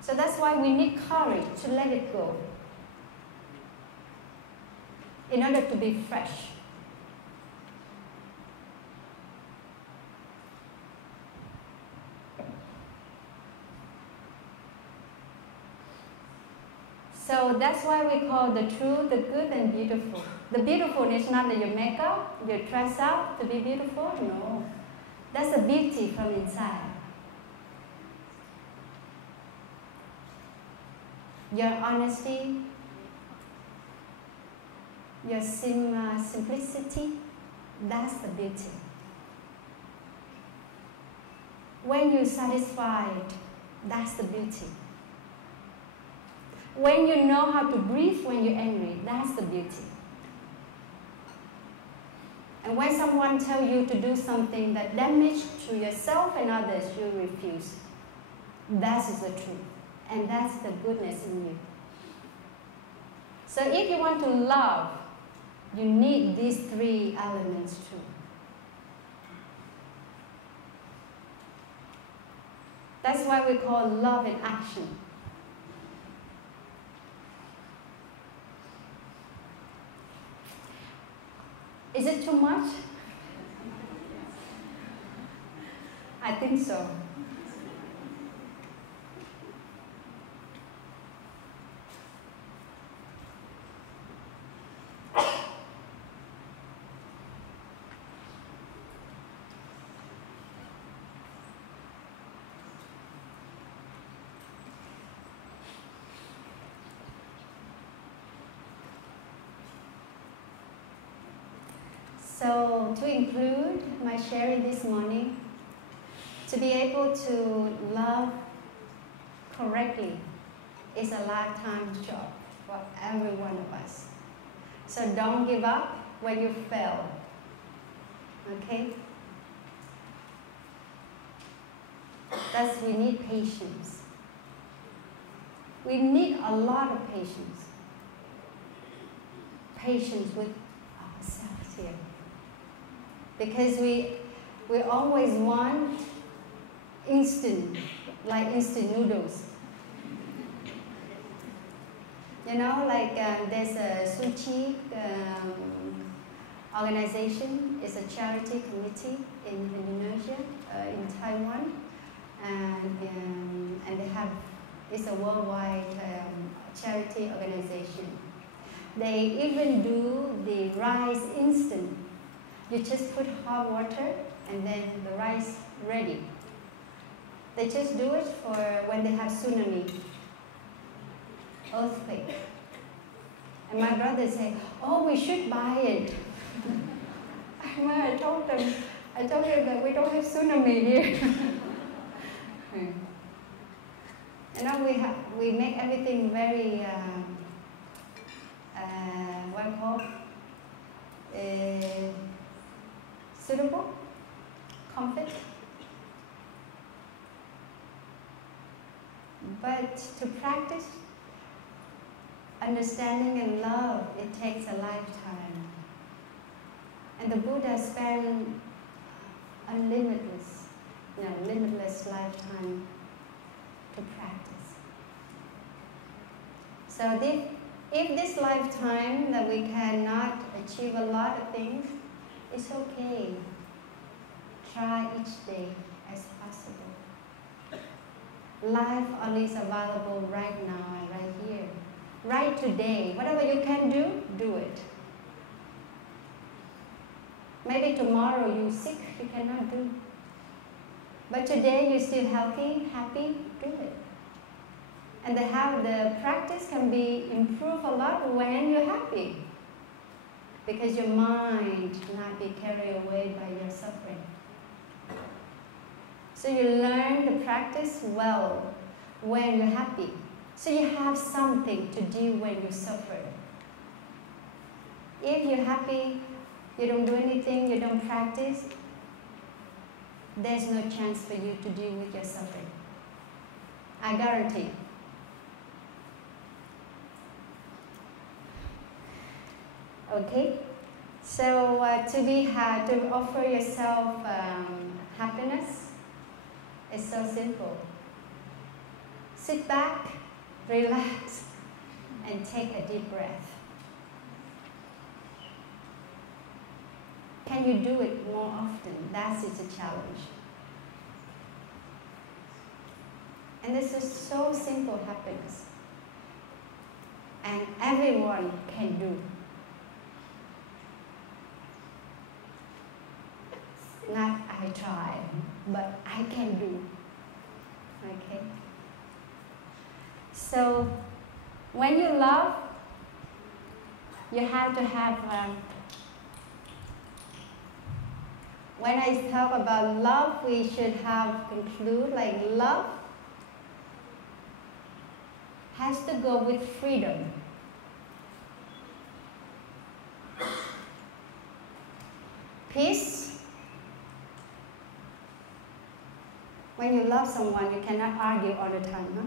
So that's why we need courage to let it go in order to be fresh. So that's why we call the true, the good, and beautiful. The beautiful is not that you make up, you dress up to be beautiful. No. That's the beauty from inside. Your honesty, your simplicity, that's the beauty. When you're satisfied, that's the beauty. When you know how to breathe when you're angry, that's the beauty. And when someone tells you to do something that damages to yourself and others, you refuse. That is the truth. And that's the goodness in you. So if you want to love, you need these three elements too. That's why we call love in action. Is it too much? I think so. So, to include my sharing this morning, to be able to love correctly is a lifetime job for every one of us. So don't give up when you fail, okay? That's, we need patience. We need a lot of patience. Patience with ourselves here. Because we always want instant, like instant noodles. You know, like there's a sushi organization, it's a charity committee in Indonesia, in Taiwan, and they have, it's a worldwide charity organization. They even do the rice instant. You just put hot water and then the rice ready. They just do it for when they have tsunami, earthquake. And my brother said, oh, we should buy it. I told them that we don't have tsunami here. And now we make everything very, suitable, comfort. But to practice understanding and love, it takes a lifetime. And the Buddha spent a limitless lifetime to practice. So if this lifetime that we cannot achieve a lot of things, it's okay. Try each day as possible. Life only is available right now, right here. Right today. Whatever you can do, do it. Maybe tomorrow you're sick, you cannot do. But today you're still healthy, happy, do it. And the practice can be improved a lot when you're happy. Because your mind not be carried away by your suffering. So you learn the practice well when you're happy. So you have something to do when you suffer. If you're happy, you don't do anything, you don't practice, there's no chance for you to deal with your suffering. I guarantee. Okay, so to offer yourself happiness is so simple. Sit back, relax, and take a deep breath. Can you do it more often? That is a challenge. And this is so simple happiness. And everyone can do. Not I try, but I can do. Okay? So, when you love, you have to have, when I talk about love, we should have conclude like love has to go with freedom. Peace. When you love someone, you cannot argue all the time, huh?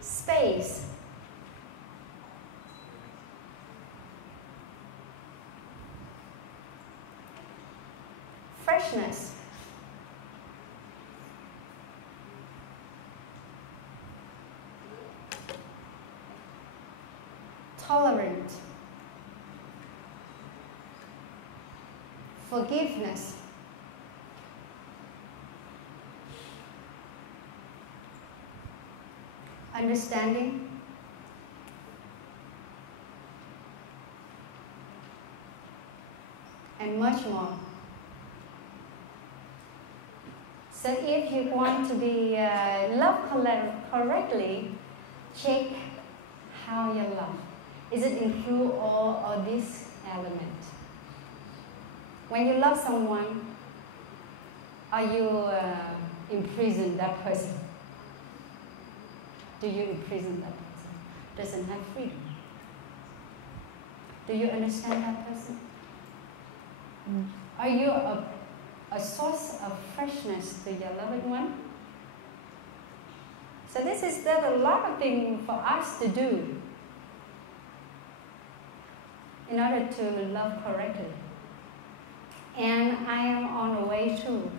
Space. Freshness. Tolerant. Forgiveness. Understanding. And much more. So if you want to be loved correctly, check how you love. Is it include all of these elements? When you love someone, are you imprison that person? Do you imprison that person? Doesn't have freedom. Do you understand that person? Are you a source of freshness to your loved one? So this is that a lot of things for us to do in order to love correctly. And I am on the way too.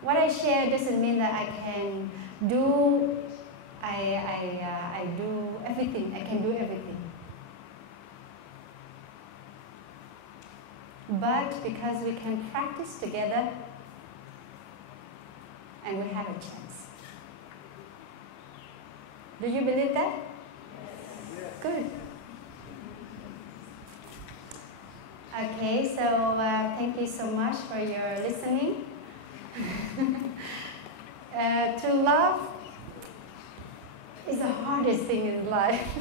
What I share doesn't mean that I can do, I do everything, I can do everything. But because we can practice together, and we have a chance. Do you believe that? Yes. Good. Okay, so thank you so much for your listening. To love is the hardest thing in life.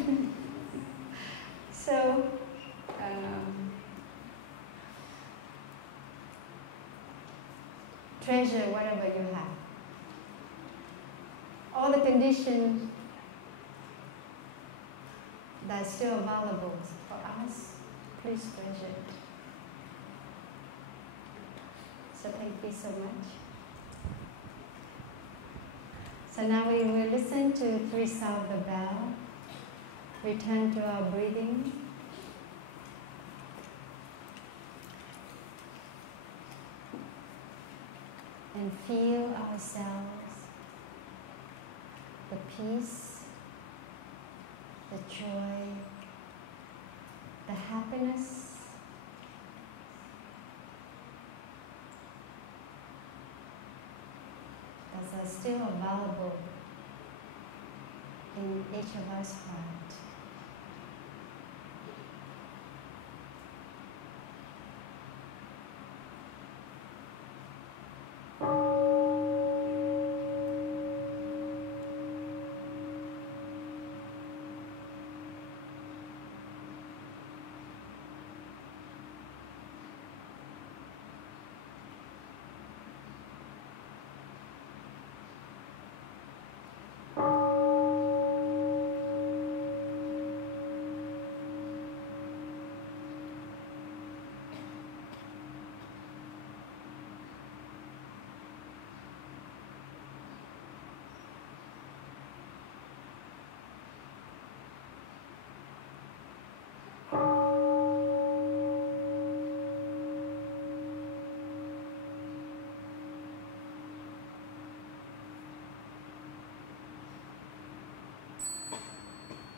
So, treasure whatever you have. All the conditions that are still available for us, please treasure it. So thank you so much. So now we will listen to 3 sound of the bell, return to our breathing. And feel ourselves, the peace, the joy, the happiness, that are still available in each of us heart.